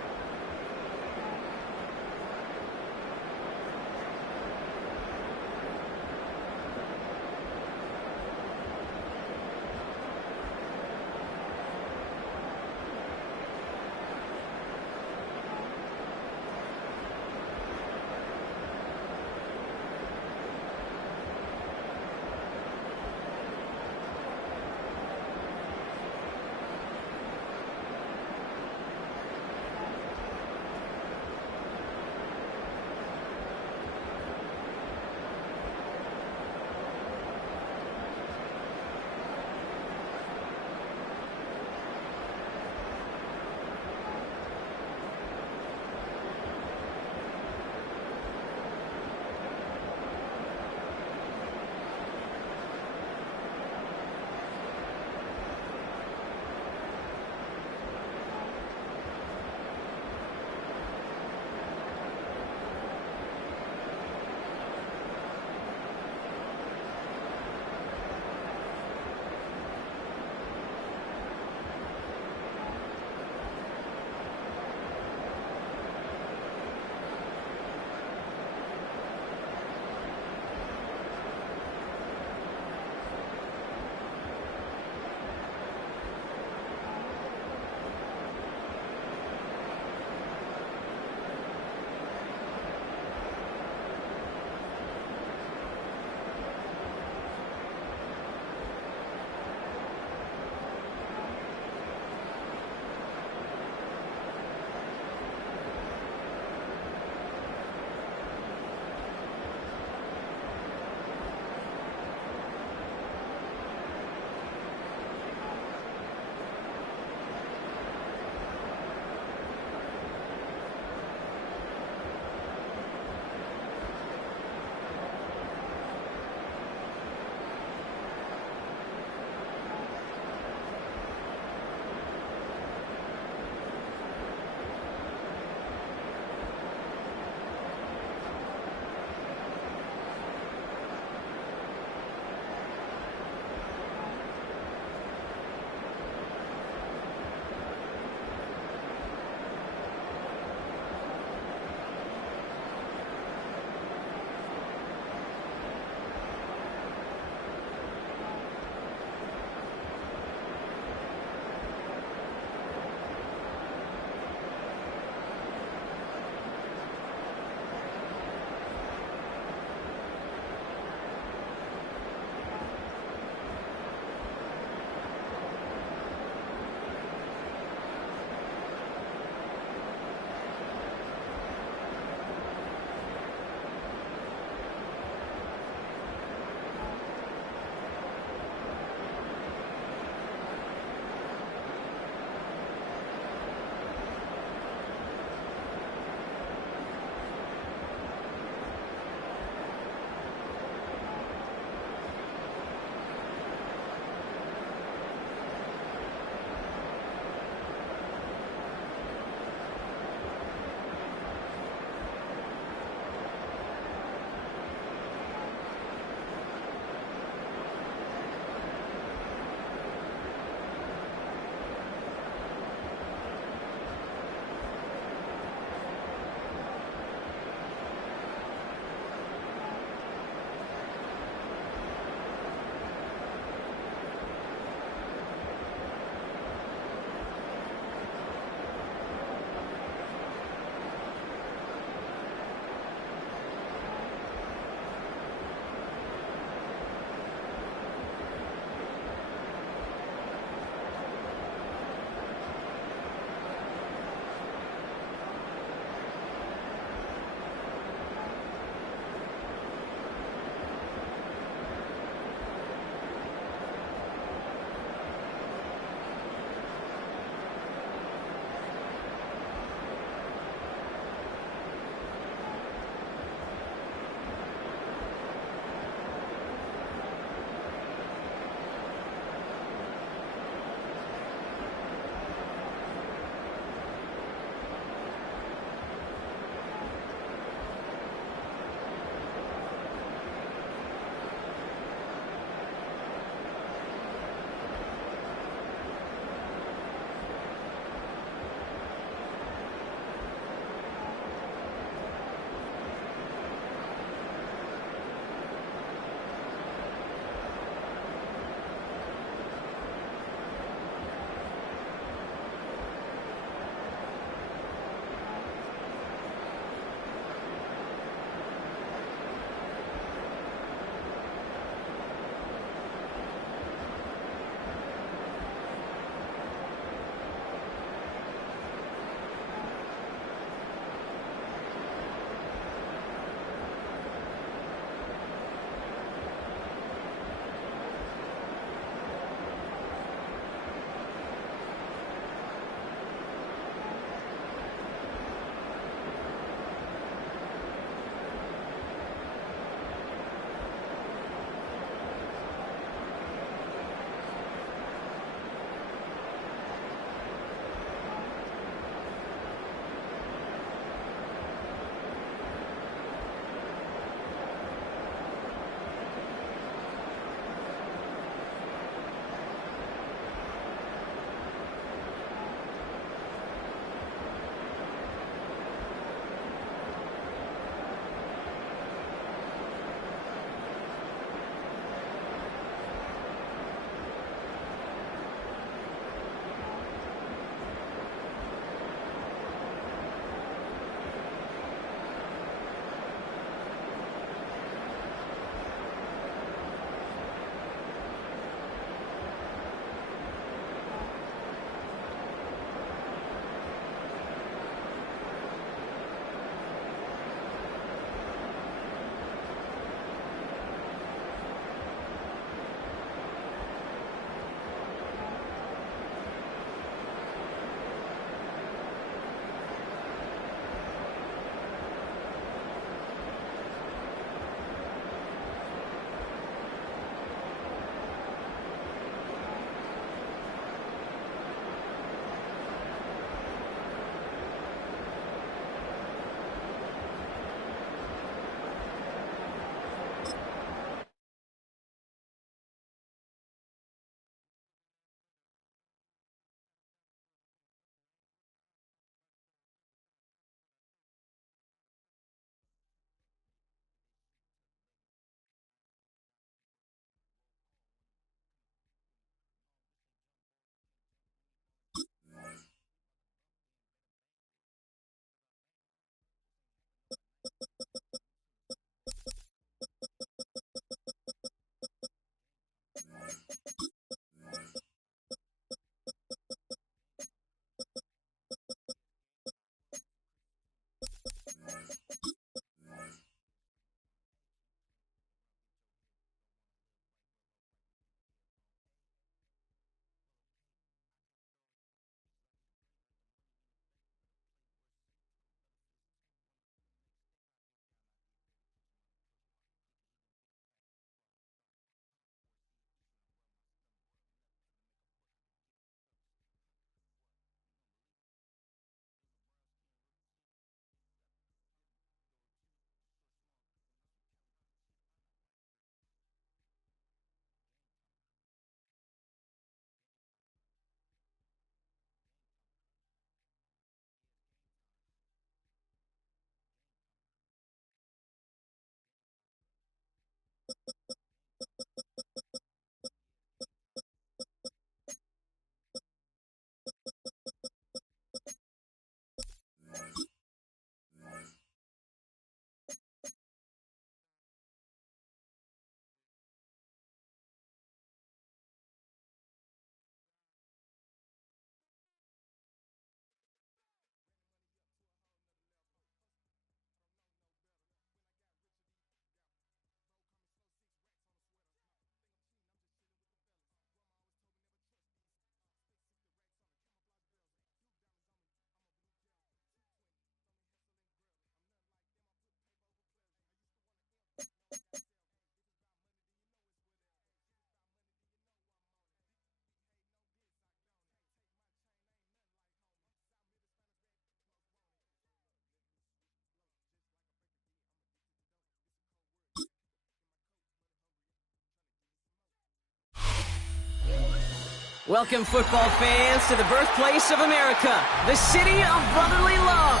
Welcome, football fans, to the birthplace of America, the city of brotherly love.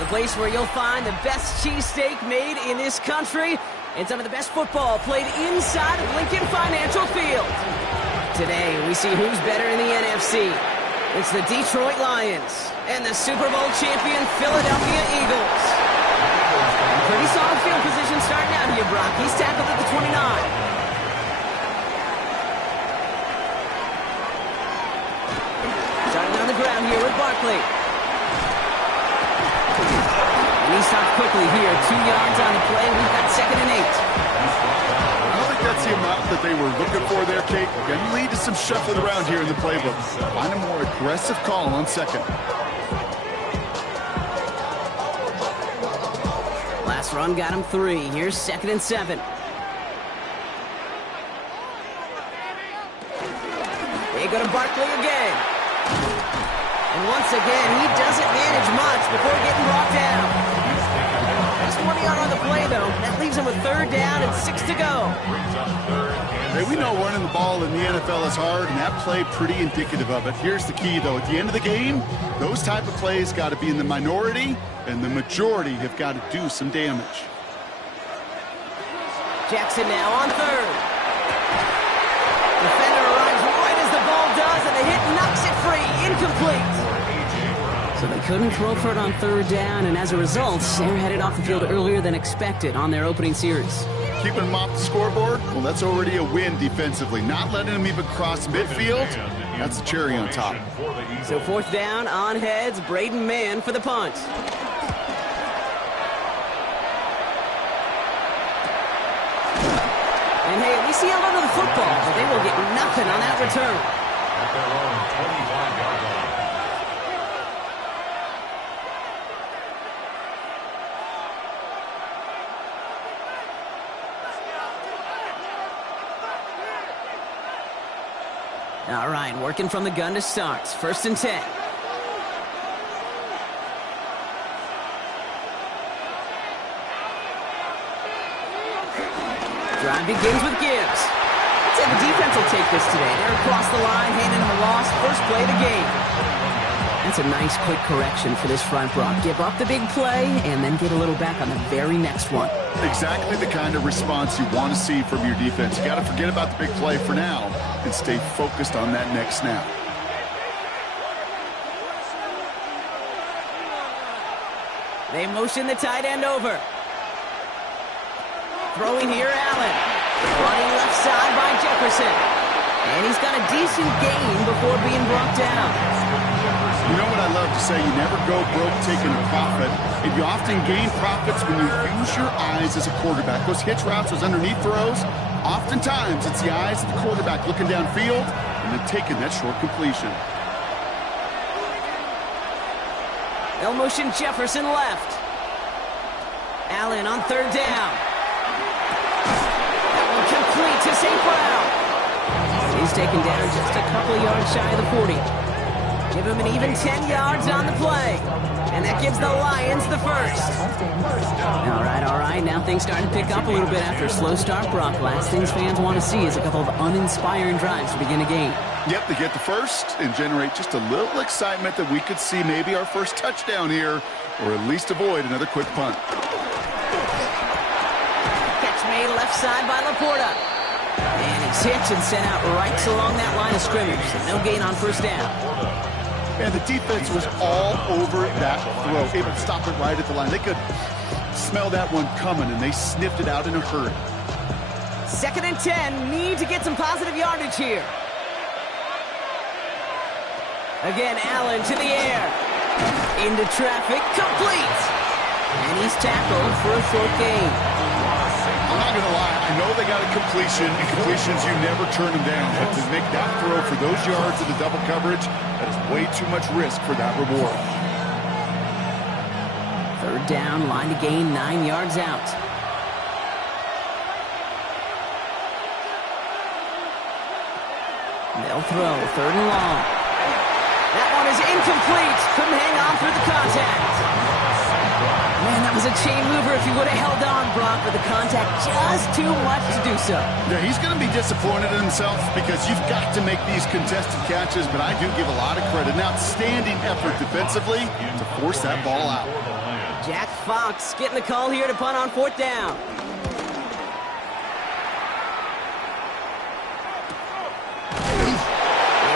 The place where you'll find the best cheesesteak made in this country and some of the best football played inside of Lincoln Financial Field. Today, we see who's better in the NFC. It's the Detroit Lions and the Super Bowl champion Philadelphia Eagles. Pretty solid field position starting out here, Brock. He's tackled at the 29. Ground here with Barkley. And he stopped quickly here. 2 yards on the play. We've got 2nd and 8. I don't think that's the amount that they were looking for there, Kate. Can lead to some shuffling around here in the playbook. Find a more aggressive call on 2nd. Last run got him 3. Here's 2nd and 7. They go to Barkley again. And once again, he doesn't manage much before getting brought down. Just 1 yard on the play, though. That leaves him with 3rd down and 6 to go. Hey, we know running the ball in the NFL is hard, and that play pretty indicative of it. Here's the key, though. At the end of the game, those type of plays got to be in the minority, and the majority have got to do some damage. Jackson now on 3rd. Defender arrives right as the ball does, and the hit knocks it free. Incomplete. So they couldn't throw for it on 3rd down, and as a result, they're headed off the field earlier than expected on their opening series. Keeping them off the scoreboard, well, that's already a win defensively. Not letting them even cross midfield, that's the cherry on top. So 4th down on heads, Braden Mann for the punt. And hey, at least he held onto the football, but they will get nothing on that return. At their own 25-yard line. All right, working from the gun to start. 1st and 10. Drive begins with Gibbs. I'd say the defense will take this today. They're across the line, handing him a loss. First play of the game. That's a nice quick correction for this front, Brock. Give up the big play and then get a little back on the very next one. Exactly the kind of response you want to see from your defense. You got to forget about the big play for now and stay focused on that next snap. They motion the tight end over. Throwing here, Allen. Running left side by Jefferson. And he's got a decent gain before being brought down. You know what I love to say? You never go broke taking a profit. And you often gain profits when you use your eyes as a quarterback. Those hitch routes, those underneath throws, oftentimes it's the eyes of the quarterback looking downfield and then taking that short completion. They'll motion Jefferson left. Allen on 3rd down. That one complete to St. Brown. He's taken down just a couple of yards shy of the 40. Give him an even 10 yards on the play. And that gives the Lions the first. All right. Now things starting to pick up a little bit after a slow start, Brock. Last things fans want to see is a couple of uninspiring drives to begin a game. Yep, they get the first and generate just a little excitement that we could see maybe our first touchdown here, or at least avoid another quick punt. Catch made left side by Laporta. And he's hit and sent out right along that line of scrimmage. So no gain on 1st down. And the defense was all over that throw, able to stop it right at the line. They could smell that one coming, and they sniffed it out in a hurry. 2nd and 10, need to get some positive yardage here. Again, Allen to the air. Into traffic, complete. And he's tackled for a short gain. I'm not going to lie, I know they got a completion, and completions, you never turn them down. But to make that throw for those yards of the double coverage, that is way too much risk for that reward. 3rd down, line to gain, 9 yards out. They'll throw, 3rd and long. That one is incomplete. Couldn't hang on through the contact. Man, that was a chain mover if he would have held on, Brock, but the contact just too much to do so. Yeah, he's going to be disappointed in himself because you've got to make these contested catches, but I do give a lot of credit. An outstanding effort defensively to force that ball out. Jack Fox getting the call here to punt on 4th down.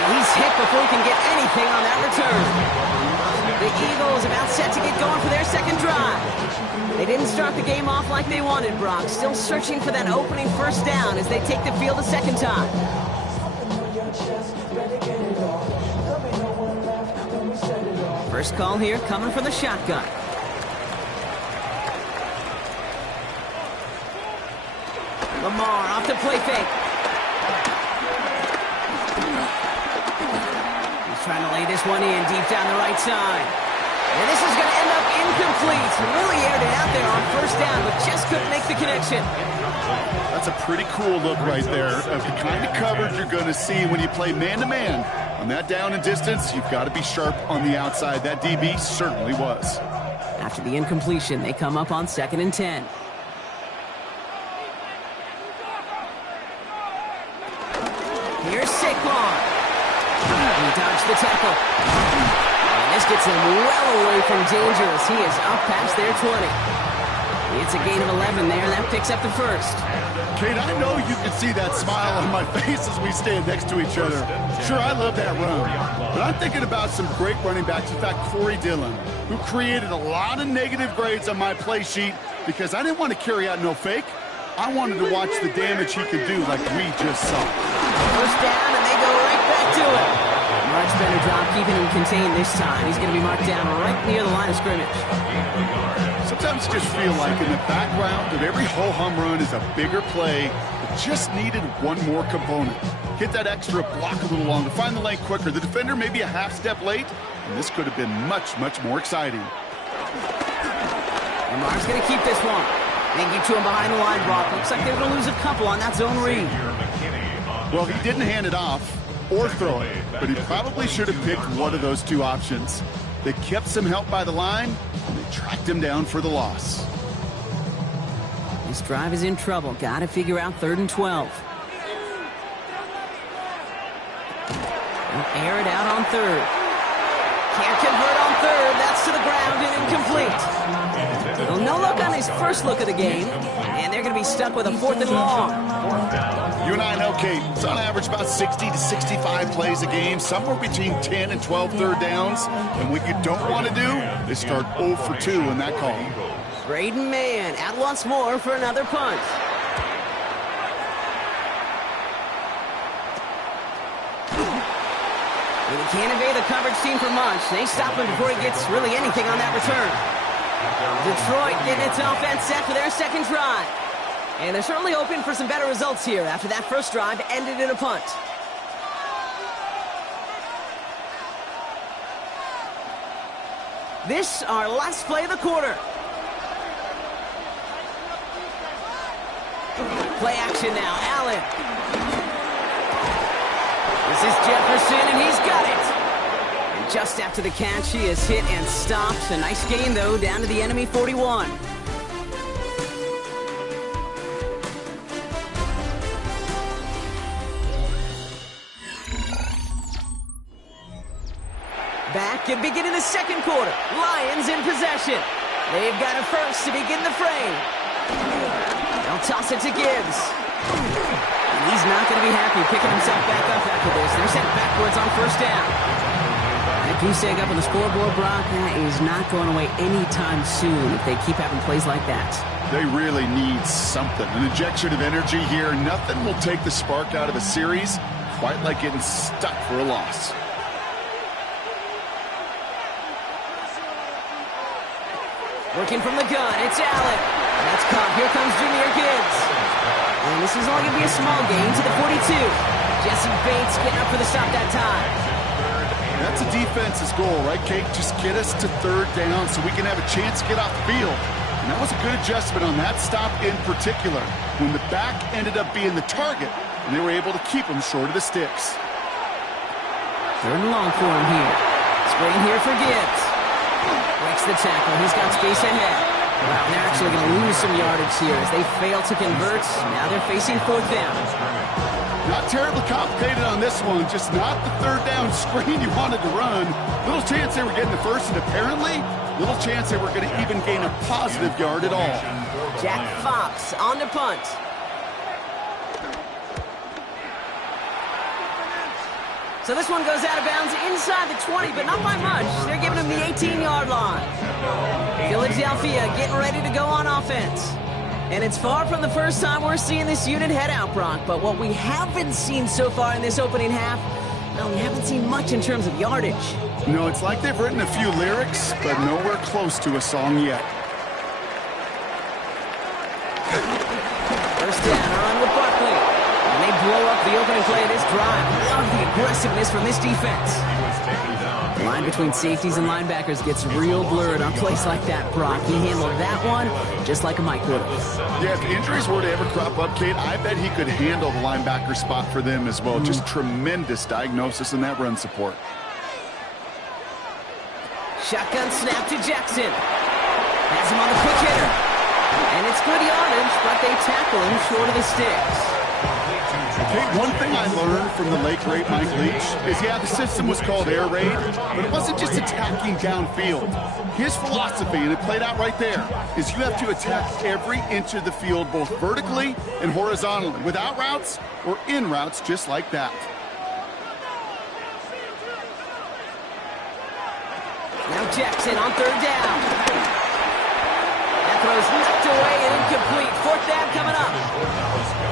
He's hit before he can get anything on that return. The Eagles about set to get going for their 2nd drive. They didn't start the game off like they wanted, Brock. Still searching for that opening 1st down as they take the field a 2nd time. First call here coming from the shotgun. Lamar off the play fake. He's trying to lay this one in deep down the right side. And this is going to end up incomplete. Really aired it out there on 1st down, but just couldn't make the connection. That's a pretty cool look right there of the kind of coverage you're going to see when you play man-to-man. On that down and distance, you've got to be sharp on the outside. That DB certainly was. After the incompletion, they come up on 2nd and 10. Here's Saquon. He dodged the tackle. And this gets him well away from danger as he is up past their 20. It's a gain of 11 there, and that picks up the 1st. Kate, I know you can see that smile on my face as we stand next to each other. Sure, I love that run. But I'm thinking about some great running backs. In fact, Corey Dillon, who created a lot of negative grades on my play sheet because I didn't want to carry out no fake. I wanted to watch the damage he could do like we just saw. 1st down, and they go right back to it. Much better job keeping him contained this time. He's going to be marked down right near the line of scrimmage. Sometimes just feel like in the background of every ho-hum run is a bigger play that just needed one more component. Hit that extra block a little longer, find the lane quicker. The defender maybe a half step late, and this could have been much, much more exciting. Lamar's going to keep this one. They get to him behind the line, Brock. Looks like they're going to lose a couple on that zone read. Well, he didn't hand it off or throw it, but he probably should have picked one of those two options. They kept some help by the line, and they tracked him down for the loss. This drive is in trouble. Got to figure out 3rd and 12. They'll air it out on 3rd. Can't convert on 3rd. That's to the ground and incomplete. Well, no look on his first look of the game, and they're going to be stuck with a 4th and long. You and I know, Kate, it's on average about 60 to 65 plays a game, somewhere between 10 and 12 3rd downs. And what you don't want to do is start 0 for 2 in that call. Braden Mann out once more for another punt. And he can't evade the coverage team for much. They stop him before he gets really anything on that return. Detroit getting its offense set for their 2nd drive. And they're certainly hoping for some better results here after that 1st drive ended in a punt. This our last play of the quarter. Play action now, Allen. This is Jefferson, and he's got it. And just after the catch, he is hit and stopped. A nice gain, though, down to the enemy 41. Back and beginning the 2nd quarter. Lions in possession. They've got a 1st to begin the frame. They'll toss it to Gibbs. And he's not going to be happy picking himself back up after this. They're sent backwards on 1st down. That goose egg up on the scoreboard, Brock, that is not going away anytime soon if they keep having plays like that. They really need something. An injection of energy here. Nothing will take the spark out of a series quite like getting stuck for a loss. Working from the gun, it's Allen. That's caught. Here comes Jahmyr Gibbs. And this is only going to be a small gain to the 42. Jesse Bates getting up for the stop that time. That's a defense's goal, right, Kate? Just get us to 3rd down so we can have a chance to get off the field. And that was a good adjustment on that stop in particular, when the back ended up being the target, and they were able to keep him short of the sticks. Third and long for him here. Screen here for Gibbs. Breaks the tackle. He's got space ahead. Wow, and they're actually going to lose some yardage here as they fail to convert. Now they're facing fourth down. Not terribly complicated on this one, just not the third down screen you wanted to run. Little chance they were getting the first, and apparently, little chance they were going to even gain a positive yard at all. Jack Fox on the punt. So this one goes out of bounds inside the 20, but not by much. They're giving him the 18-yard line. Philadelphia getting ready to go on offense. And it's far from the first time we're seeing this unit head out, Brock. But what we haven't seen so far in this opening half, well, we haven't seen much in terms of yardage. No, it's like they've written a few lyrics, but nowhere close to a song yet. First down, run with Barkley. And they blow up the opening play of this drive. Love the aggressiveness from this defense. The line between safeties and linebackers gets real blurred on plays like that, Brock. He handled that one just like a Mike would have. Yeah, if injuries were to ever crop up, Kate, I bet he could handle the linebacker spot for them as well. Just tremendous diagnosis in that run support. Shotgun snap to Jackson. Has him on the quick hitter. And it's good yardage, but they tackle him short of the sticks. Okay, one thing I learned from the late great Mike Leach is, yeah, the system was called air raid, but it wasn't just attacking downfield. His philosophy, and it played out right there, is you have to attack every inch of the field, both vertically and horizontally, without routes or in routes, just like that. Now Jackson on third down. That throw's knocked away and incomplete. Fourth down coming up.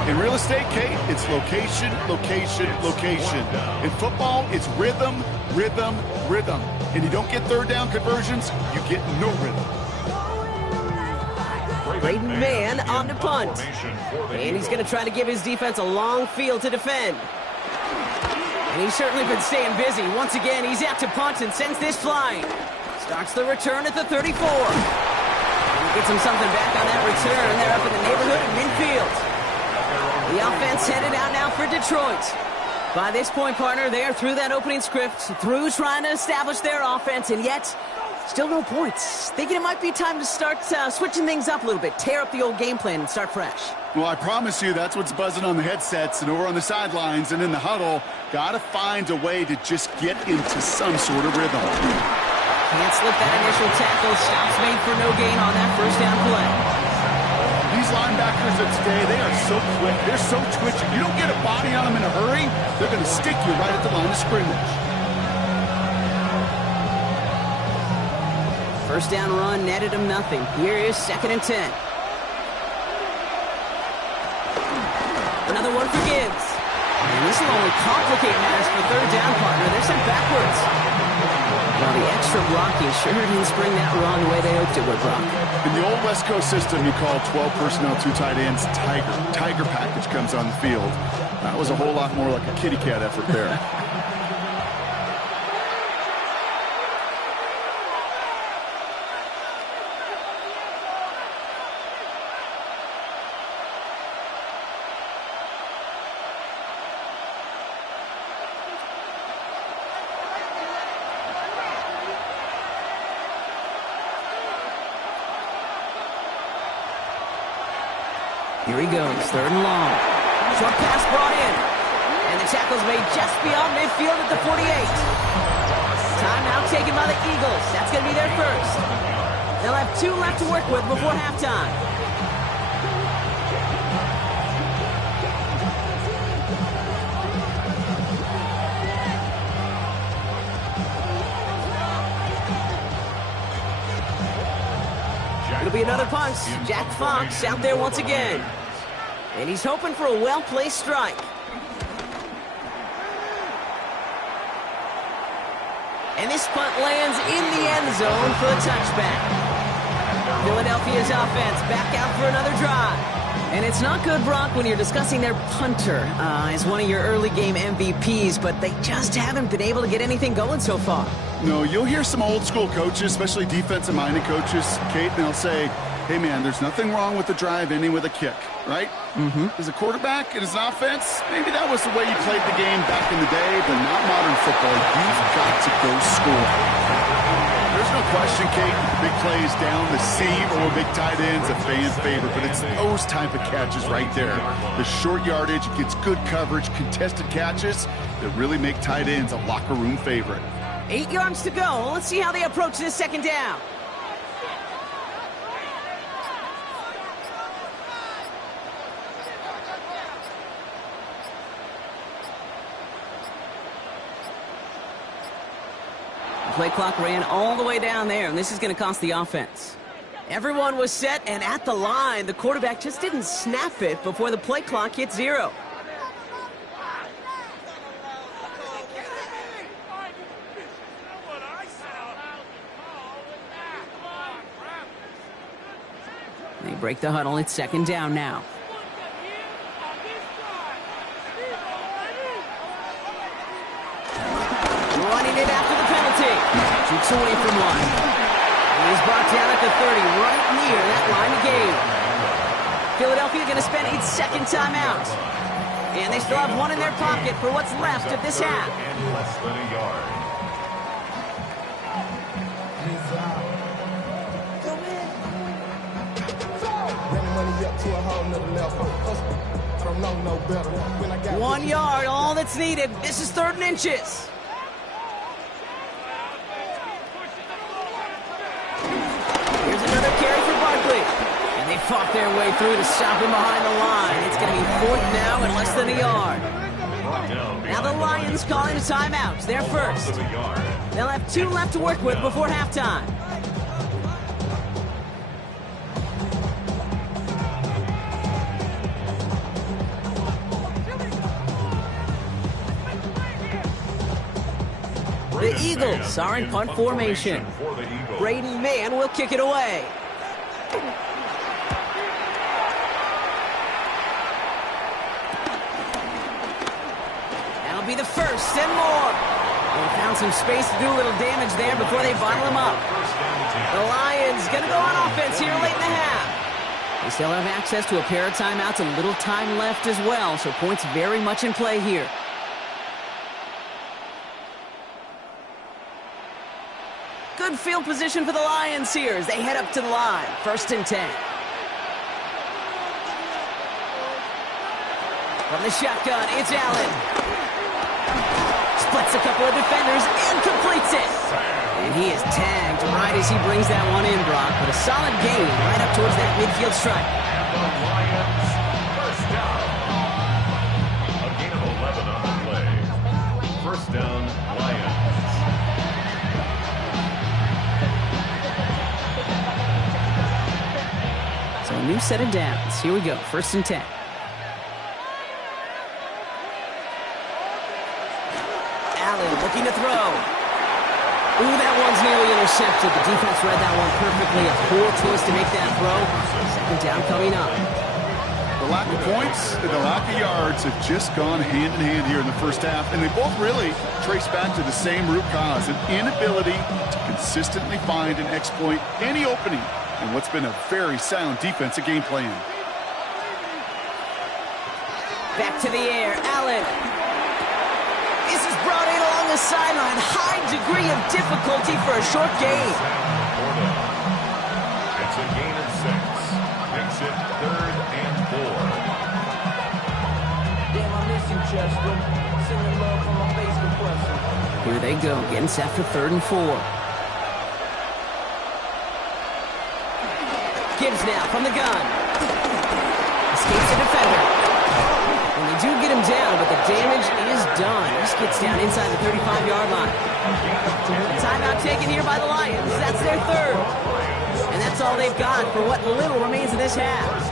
In real estate, Kate, it's location, location, location. In football, it's rhythm, rhythm, rhythm. And you don't get third down conversions, you get no rhythm. Braden Mann on the punt. And he's going to try to give his defense a long field to defend. And he's certainly been staying busy. Once again, he's out to punt and sends this flying. Starts the return at the 34. And gets him something back on that return. They're up in the neighborhood of midfield. The offense headed out now for Detroit. By this point, partner, they are through that opening script, through trying to establish their offense, and yet still no points. Thinking it might be time to start switching things up a little bit, tear up the old game plan and start fresh. Well, I promise you that's what's buzzing on the headsets and over on the sidelines and in the huddle. Got to find a way to just get into some sort of rhythm. Can't slip that initial tackle. Stops made for no gain on that first down play. These linebackers of today, they are so quick. They're so twitchy. You don't get a body on them in a hurry, they're going to stick you right at the line of scrimmage. First down run netted him nothing. Here is 2nd and 10. Another one for Gibbs. And this will only complicate matters for third down, partner. They're sent backwards. Well, the extra blocking sure didn't spring that run the way they hoped it would, Brock. In the old West Coast system, you call 12 personnel, 2 tight ends, Tiger. Tiger package comes on the field. That was a whole lot more like a kitty cat effort there. Here he goes, 3rd and long. Short pass brought in. And the tackle's made just beyond midfield at the 48. Timeout taken by the Eagles. That's going to be their first. They'll have 2 left to work with before halftime. It'll be another punt. Jack Fox out there once again. And he's hoping for a well-placed strike. And this punt lands in the end zone for a touchback. Philadelphia's offense back out for another drive. And it's not good, Brock, when you're discussing their punter as one of your early game MVPs, but they just haven't been able to get anything going so far. No, you'll hear some old school coaches, especially defensive-minded coaches, Kate, and they'll say, hey, man, there's nothing wrong with the drive ending with a kick. right? As a quarterback and as an offense, maybe that was the way you played the game back in the day, but not modern football. You've got to go score. There's no question, Kate, big plays down the seam or big tight ends, a fan favorite, but it's those type of catches right there. The short yardage, gets good coverage, contested catches that really make tight ends a locker room favorite. 8 yards to go. Let's see how they approach this second down. Play clock ran all the way down there, and this is going to cost the offense. Everyone was set and at the line. The quarterback just didn't snap it before the play clock hit 0. They break the huddle. It's second down now. Running it after the penalty. Shoots away from one. And he's brought down at the 30, right near that line of game. Philadelphia going to spend its second timeout. And they still have one in their pocket for what's left of this half. And less than a yard. To a whole nother level. I don't know no better. When I got 1 yard, all that's needed. This is 3rd and inches. Here's another carry for Barkley. And they fought their way through to stop him behind the line. It's going to be 4th now and less than a yard. Now the Lions calling a timeout. They're first. They'll have 2 left to work with before halftime. The Eagles are in punt formation. Braden Mann will kick it away. That'll be the first and more. They found some space to do a little damage there before they bottle him up. The Lions going to go on offense here late in the half. They still have access to a pair of timeouts, a little time left as well, so points very much in play here. Good field position for the Lions here as they head up to the line. 1st and 10. From the shotgun, it's Allen. Splits a couple of defenders and completes it. And he is tagged right as he brings that one in, Brock. But a solid gain right up towards that midfield stripe. And the Lions, first down. A gain of 11 on the play. First down, Lions. So a new set of downs. Here we go. 1st and 10. Allen looking to throw. Ooh, that one's nearly intercepted. The defense read that one perfectly. A poor choice to make that throw. 2nd down coming up. The lack of points and the lack of yards have just gone hand in hand here in the first half, and they both really trace back to the same root cause, an inability to consistently find and exploit any opening in what's been a very sound defensive game plan. Back to the air, Allen. This is brought in along the sideline. High degree of difficulty for a short gain. It's a gain of 6. Makes it 3rd and 4. Damn, I miss you, Chester. Sending love from my Facebook question. Here they go, getting set for 3rd and 4. Gibbs now from the gun. Escapes the defender. And they do get him down, but the damage is done. This gets down inside the 35-yard line. Timeout taken here by the Lions. That's their 3rd. And that's all they've got for what little remains of this half.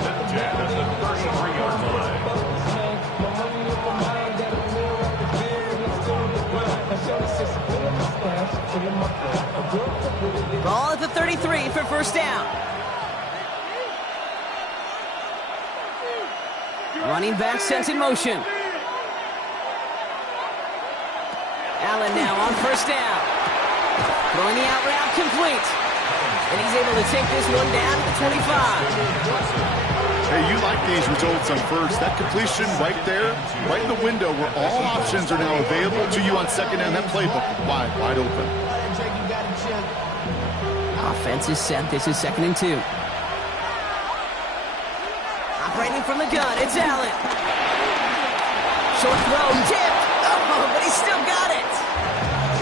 Ball at the 33 for 1st down. Running back sent in motion. Allen now on 1st down. Throwing the out route complete. And he's able to take this one down to the 25. Hey, you like these results on first. That completion right there, right in the window where all options are now available to you on second down. That playbook wide open. Offense is set. This is 2nd and 2. Operating from the gun, it's Allen. Short throw, tipped. Oh, but he's still got it.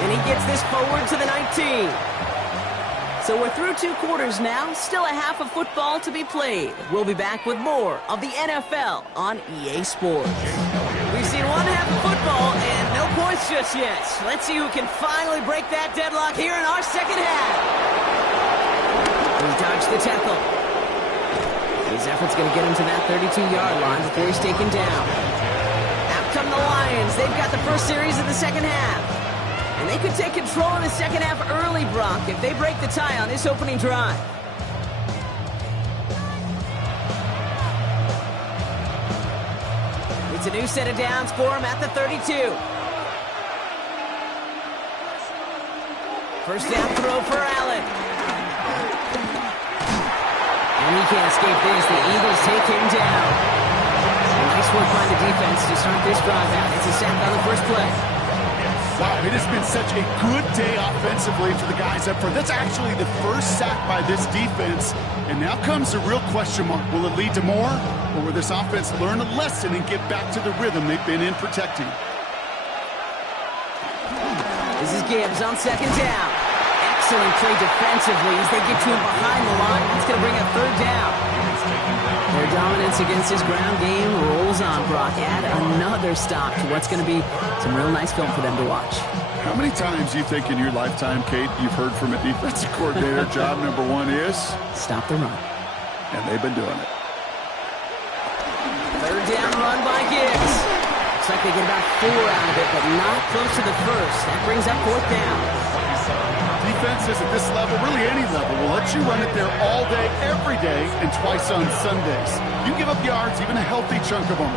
And he gets this forward to the 19. So we're through 2 quarters now. Still a half of football to be played. We'll be back with more of the NFL on EA Sports. We've seen one half of football and no points just yet. Let's see who can finally break that deadlock here in our second half. He dodged the tackle. His effort's going to get him to that 32-yard line before he's taken down. Out come the Lions. They've got the first series of the second half. And they could take control in the second half early, Brock, if they break the tie on this opening drive. It's a new set of downs for him at the 32. First down throw for Allen. And he can't escape this. The Eagles take him down. Nice work by the defense to start this drive out. It's a sack on the first play. Wow, it has been such a good day offensively for the guys up front. That's actually the first sack by this defense. And now comes the real question mark. Will it lead to more? Or will this offense learn a lesson and get back to the rhythm they've been in protecting? This is Gibbs on second down. Excellent play defensively as they get to him behind the line. That's going to bring up third down. Their dominance against his ground game rolls on, Brock. Add another stop to what's going to be some real nice film for them to watch. How many times do you think in your lifetime, Kate, you've heard from a defensive coordinator, job number 1 is? Stop the run. And they've been doing it. Third down run by Gibbs. Looks like they get about 4 out of it, but not close to the first. That brings up fourth down. Defenses at this level, really any level, will let you run it there all day, every day, and twice on Sundays. You give up yards, even a healthy chunk of them.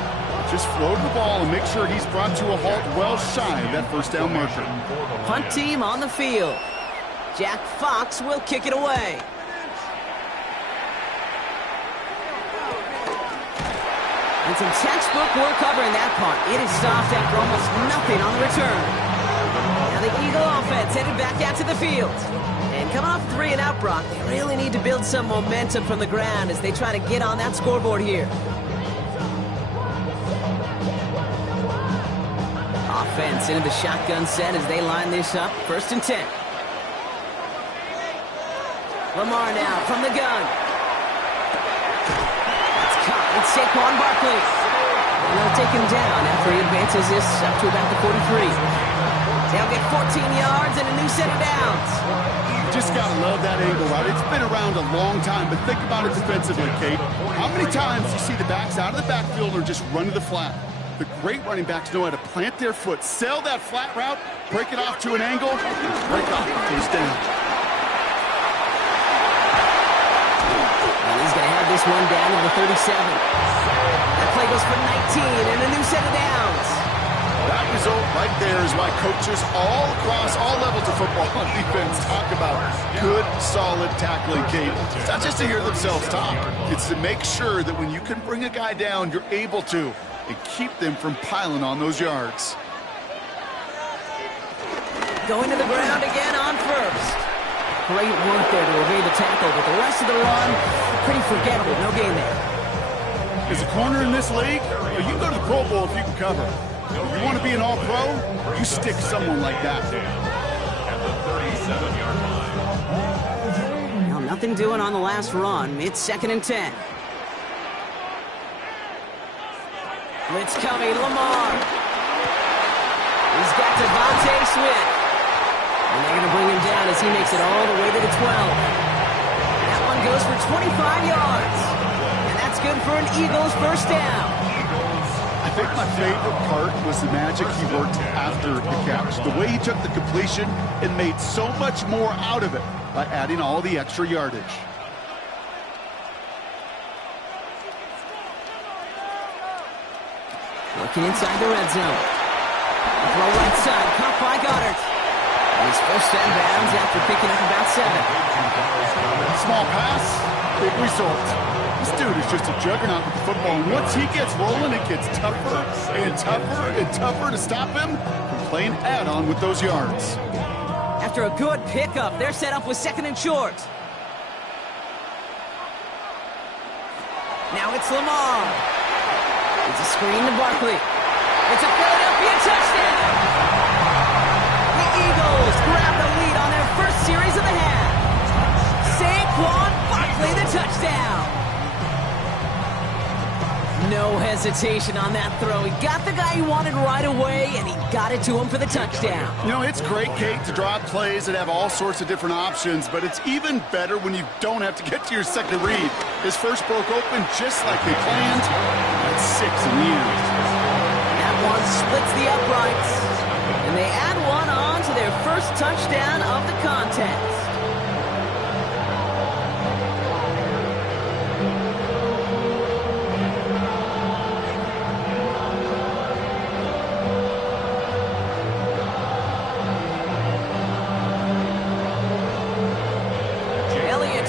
Just float the ball and make sure he's brought to a halt well shy of that first down marker. Punt team on the field. Jack Fox will kick it away. And some textbook work covering that punt. It is stopped after almost nothing on the return. Now the Eagle offense headed back out to the field. And coming off 3 and out, Brock, they really need to build some momentum from the ground as they try to get on that scoreboard here. Offense into the shotgun set as they line this up. 1st and 10. Lamar now from the gun. It's caught. It's Saquon Barkley. And they'll take him down after he advances this up to about the 43. They'll get 14 yards and a new set of downs. You just got to love that angle, right? It's been around a long time, but think about it defensively, Kate. How many times do you see the backs out of the backfield or just run to the flat? The great running backs know how to plant their foot, sail that flat route, break it off to an angle, and break off the first down. And he's going to have this one down to the 37. That play goes for 19 and a new set of downs. That result right there is why coaches all across all levels of football on defense talk about good, solid tackling, Kate. It's not just to hear themselves talk. It's to make sure that when you can bring a guy down, you're able to, and keep them from piling on those yards. Going to the ground again on first. Great work there to evade the tackle, but the rest of the run, pretty forgettable. No gain there. As a corner in this league, you can go to the Pro Bowl if you can cover. If you want to be an all-pro, you stick someone like that. At the 37-yard line. Well, nothing doing on the last run. It's 2nd and 10. Blitz coming, Lamar. He's got Devontae Smith. And they're going to bring him down as he makes it all the way to the 12. That one goes for 25 yards. And that's good for an Eagles first down. I think my favorite part was the magic he worked after the catch. The way he took the completion and made so much more out of it by adding all the extra yardage. Working inside the red zone. Throw right side, caught by Goddard. And he's first out of bounds after picking up about 7. Small pass, big result. This dude is just a juggernaut with the football. And once he gets rolling, it gets tougher and tougher and tougher to stop him from playing add-on with those yards. After a good pickup, they're set up with 2nd and short. Now it's Lamar. It's a screen to Barkley. It's a Philadelphia touchdown. The Eagles grab the lead on their first series of the half. Saquon Barkley, the touchdown. No hesitation on that throw. He got the guy he wanted right away, and he got it to him for the touchdown. You know, it's great, Kate, to draw up plays that have all sorts of different options, but it's even better when you don't have to get to your second read. His first broke open just like they planned. That's 6 in the end. That one splits the uprights, and they add one on to their first touchdown of the contest.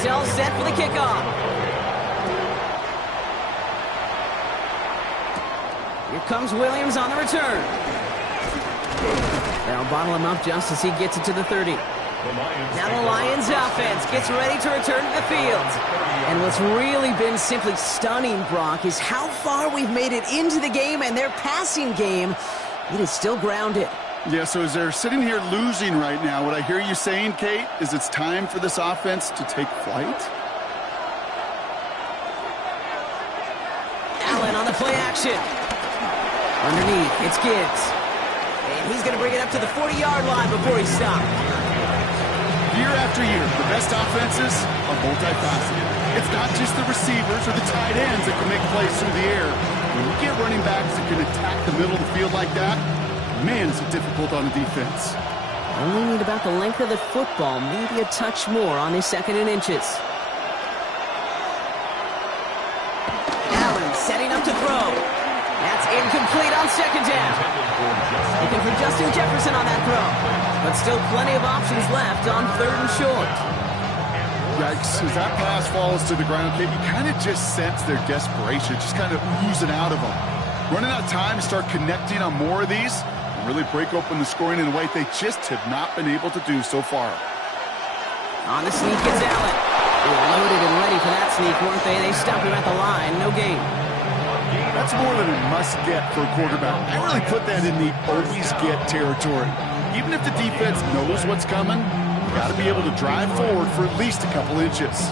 All set for the kickoff. Here comes Williams on the return. They'll bottle him up just as he gets it to the 30. Now the Lions offense gets ready to return to the field. And what's really been simply stunning, Brock, is how far we've made it into the game, and their passing game, it is still grounded. Yeah, so as they're sitting here losing right now, what I hear you saying, Kate, is it's time for this offense to take flight? Allen on the play action. Underneath, it's Gibbs. And he's going to bring it up to the 40-yard line before he stops. Year after year, the best offenses are multifaceted. It's not just the receivers or the tight ends that can make plays through the air. When you get running backs that can attack the middle of the field like that, man, is it difficult on the defense. Only need about the length of the football, maybe a touch more on his 2nd and inches. Allen setting up to throw. That's incomplete on 2nd down. Looking for Justin Jefferson on that throw. But still plenty of options left on 3rd and short. Yikes, as that pass falls to the ground, Kate, you kind of just sense their desperation, just kind of oozing out of them. Running out of time to start connecting on more of these, really break open the scoring in a way they just have not been able to do so far. On the sneak is Allen. They were loaded and ready for that sneak, weren't they? They stopped him at the line. No gain. That's more than a must-get for a quarterback. I really put that in the always-get territory. Even if the defense knows what's coming, you got to be able to drive forward for at least a couple inches.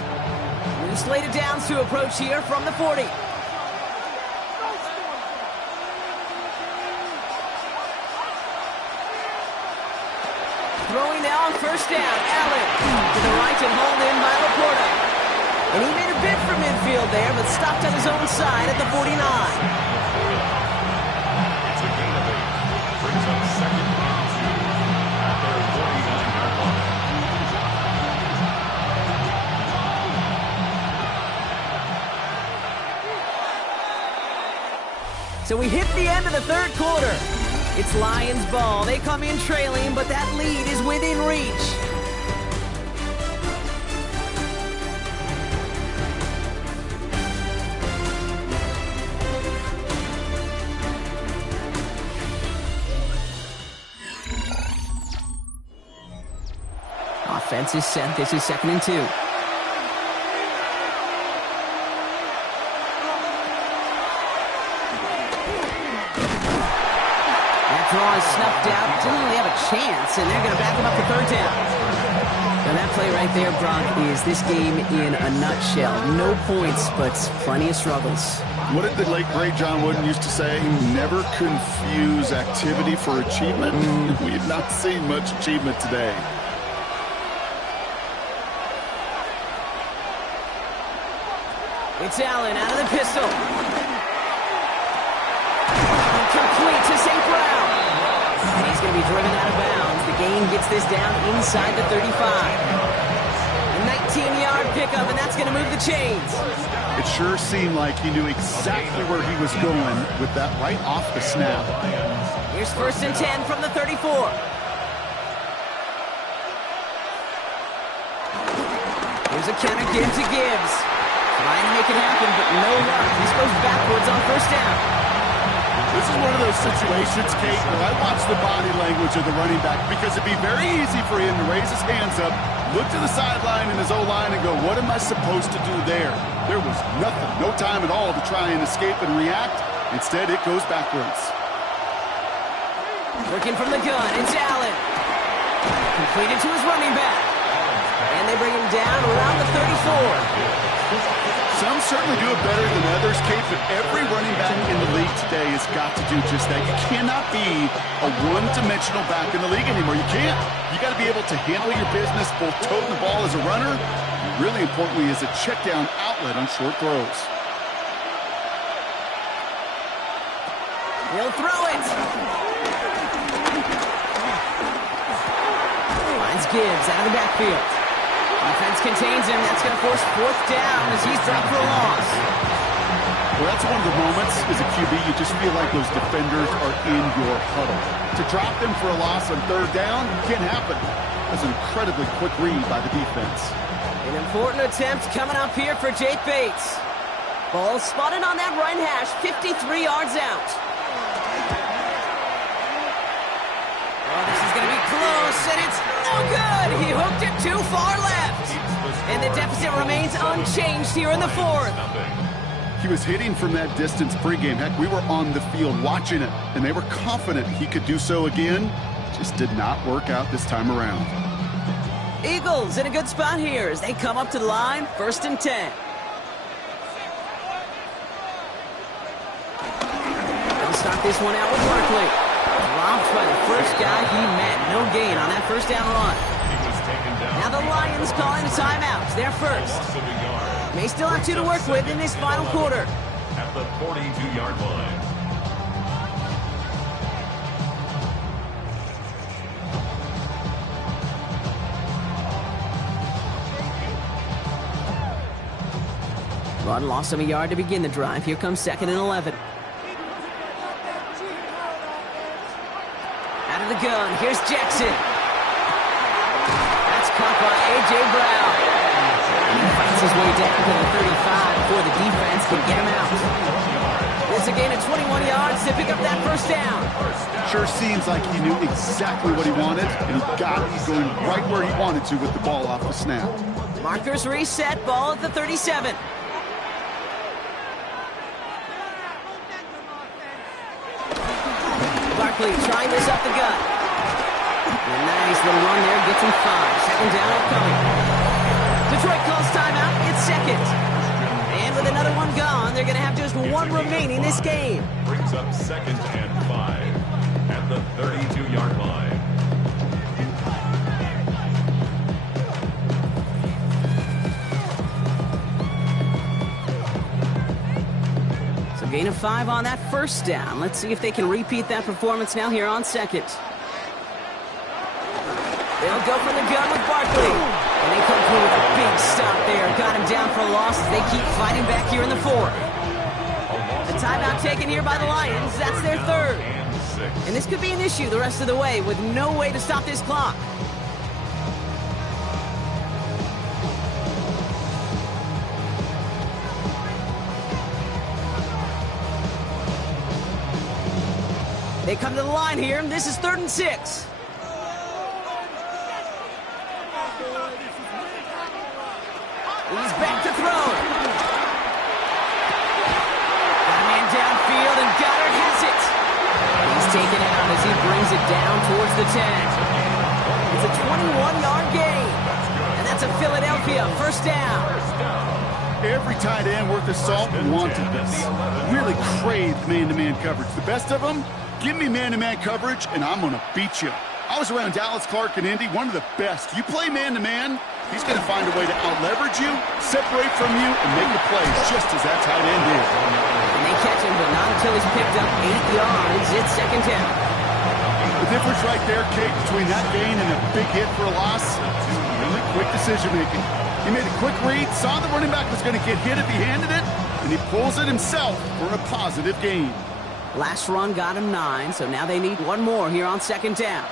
New slated downs to approach here from the 40. Throwing now on 1st down. Allen to the right and hauled in by Laporta. And he made a bid for midfield there, but stopped on his own side at the 49. It's a gain of 8. Brings up 2nd and 2 at their 49-yard line. So we hit the end of the 3rd quarter. It's Lions ball. They come in trailing, but that lead is within reach. Offense is set. This is 2nd and 2. Draw is snuffed out. Didn't really have a chance, and they're going to back him up to 3rd down. Now that play right there, Brock, is this game in a nutshell. No points, but plenty of struggles. What did the late, great John Wooden used to say? Never confuse activity for achievement. We have not seen much achievement today. It's Allen out of the pistol. Complete to St. Brown. And he's going to be driven out of bounds. The gain gets this down inside the 35. A 19-yard pickup, and that's going to move the chains. It sure seemed like he knew exactly where he was going with that right off the snap. Here's 1st and 10 from the 34. Here's a counter give to Gibbs. Trying to make it happen, but no goes backwards on first down. This is one of those situations, Kate, where I watch the body language of the running back because it'd be very easy for him to raise his hands up, look to the sideline in his O-line and go, what am I supposed to do there? There was nothing, no time at all to try and escape and react. Instead, it goes backwards. Working from the gun, it's Allen. Completed to his running back. And they bring him down around the 34. Some certainly do it better than others, Kate, but every running back in the league today has got to do just that. You cannot be a one-dimensional back in the league anymore. You can't. You got to be able to handle your business, both toting the ball as a runner, and really importantly as a check-down outlet on short throws. He'll throw it. Finds Gibbs out of the backfield. Defense contains him. That's going to force fourth down as he's dropped for a loss. Well, that's one of the moments as a QB you just feel like those defenders are in your huddle. To drop them for a loss on third down can't happen. That's an incredibly quick read by the defense. An important attempt coming up here for Jake Bates. Ball spotted on that right hash, 53 yards out. Oh, this is going to be close, and it's no good. He hooked it too far left. And the deficit remains unchanged here in the fourth. He was hitting from that distance pregame. Heck, we were on the field watching it, and they were confident he could do so again. Just did not work out this time around. Eagles in a good spot here as they come up to the line, 1st and 10. They'll start this one out with Barkley. Dropped by the first guy he met. No gain on that first down run. Now the Lions calling a timeout. They're first. May still have 2 to work with in this final quarter. At the 42-yard line. Run lost him a yard to begin the drive. Here comes 2nd and 11. Out of the gun, here's Jackson. That's caught by A.J. Brown. And he fights his way down to the 35 before the defense can get him out. It's a gain of 21 yards to pick up that first down. Sure seems like he knew exactly what he wanted, and he got it. He's going right where he wanted to with the ball off the snap. Markers reset, ball at the 37. Barkley trying this up the gut. A nice little run there, gets him 5. 2nd down upcoming. Detroit calls timeout, it's 2nd. And with another one gone, they're going to have just 1 remaining this game. Brings up 2nd and 5 at the 32-yard line. Gain of 5 on that first down. Let's see if they can repeat that performance now here on 2nd. They'll go for the gun with Barkley. And they come through with a big stop there. Got him down for a loss as they keep fighting back here in the 4th. The timeout taken here by the Lions. That's their 3rd. And this could be an issue the rest of the way with no way to stop this clock. They come to the line here. This is 3rd and 6. He's back to throw. Got a man downfield, and Goddard has it. He's taken out as he brings it down towards the 10. It's a 21-yard gain. And that's a Philadelphia 1st down. Every tight end worth his salt wanted this. Really craved man-to-man coverage. The best of them? Give me man-to-man coverage, and I'm going to beat you. I was around Dallas Clark and Indy, one of the best. You play man-to-man, he's going to find a way to out-leverage you, separate from you, and make the plays, just as that tight end did. And they catch him, but not until he's picked up 8 yards. It's 2nd down. The difference right there, Kate, between that gain and a big hit for a loss, really quick decision-making. He made a quick read, saw the running back was going to get hit if he handed it, and he pulls it himself for a positive gain. Last run got him 9, so now they need 1 more here on 2nd down.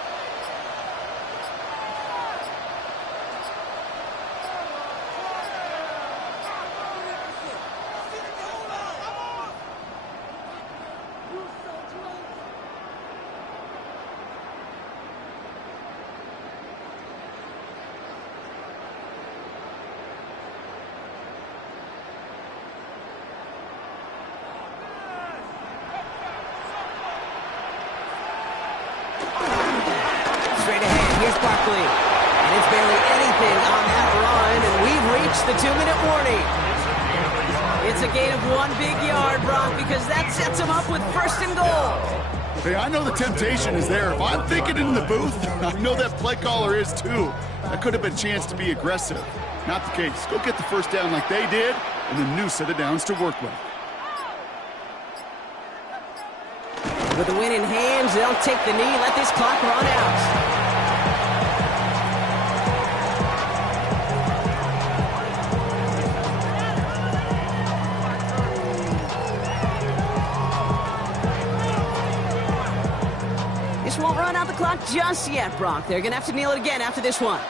Chase Barkley. And it's barely anything on that run, and we've reached the 2-minute warning. It's a gain of 1 big yard, Brock, because that sets him up with 1st and goal. Hey, I know the temptation is there. If I'm thinking in the booth, I know that play caller is too. That could have been a chance to be aggressive. Not the case. Go get the 1st down like they did, and a new set of downs to work with. With the win in hand, they'll take the knee, let this clock run out. This won't run out the clock just yet, Brock. They're going to have to kneel it again after this one.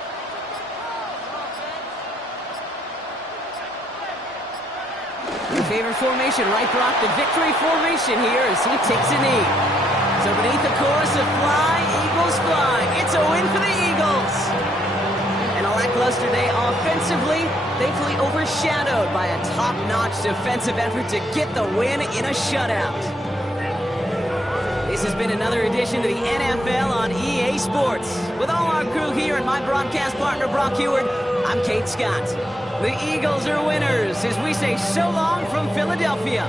Your favorite formation, right, Brock? The victory formation here as he takes a knee. So beneath the chorus of Fly, Eagles Fly, it's a win for the Eagles. And a lackluster day offensively, thankfully overshadowed by a top-notch defensive effort to get the win in a shutout. This has been another edition of the NFL on EA Sports. With all our crew here and my broadcast partner, Brock Huard, I'm Kate Scott. The Eagles are winners as we say so long from Philadelphia.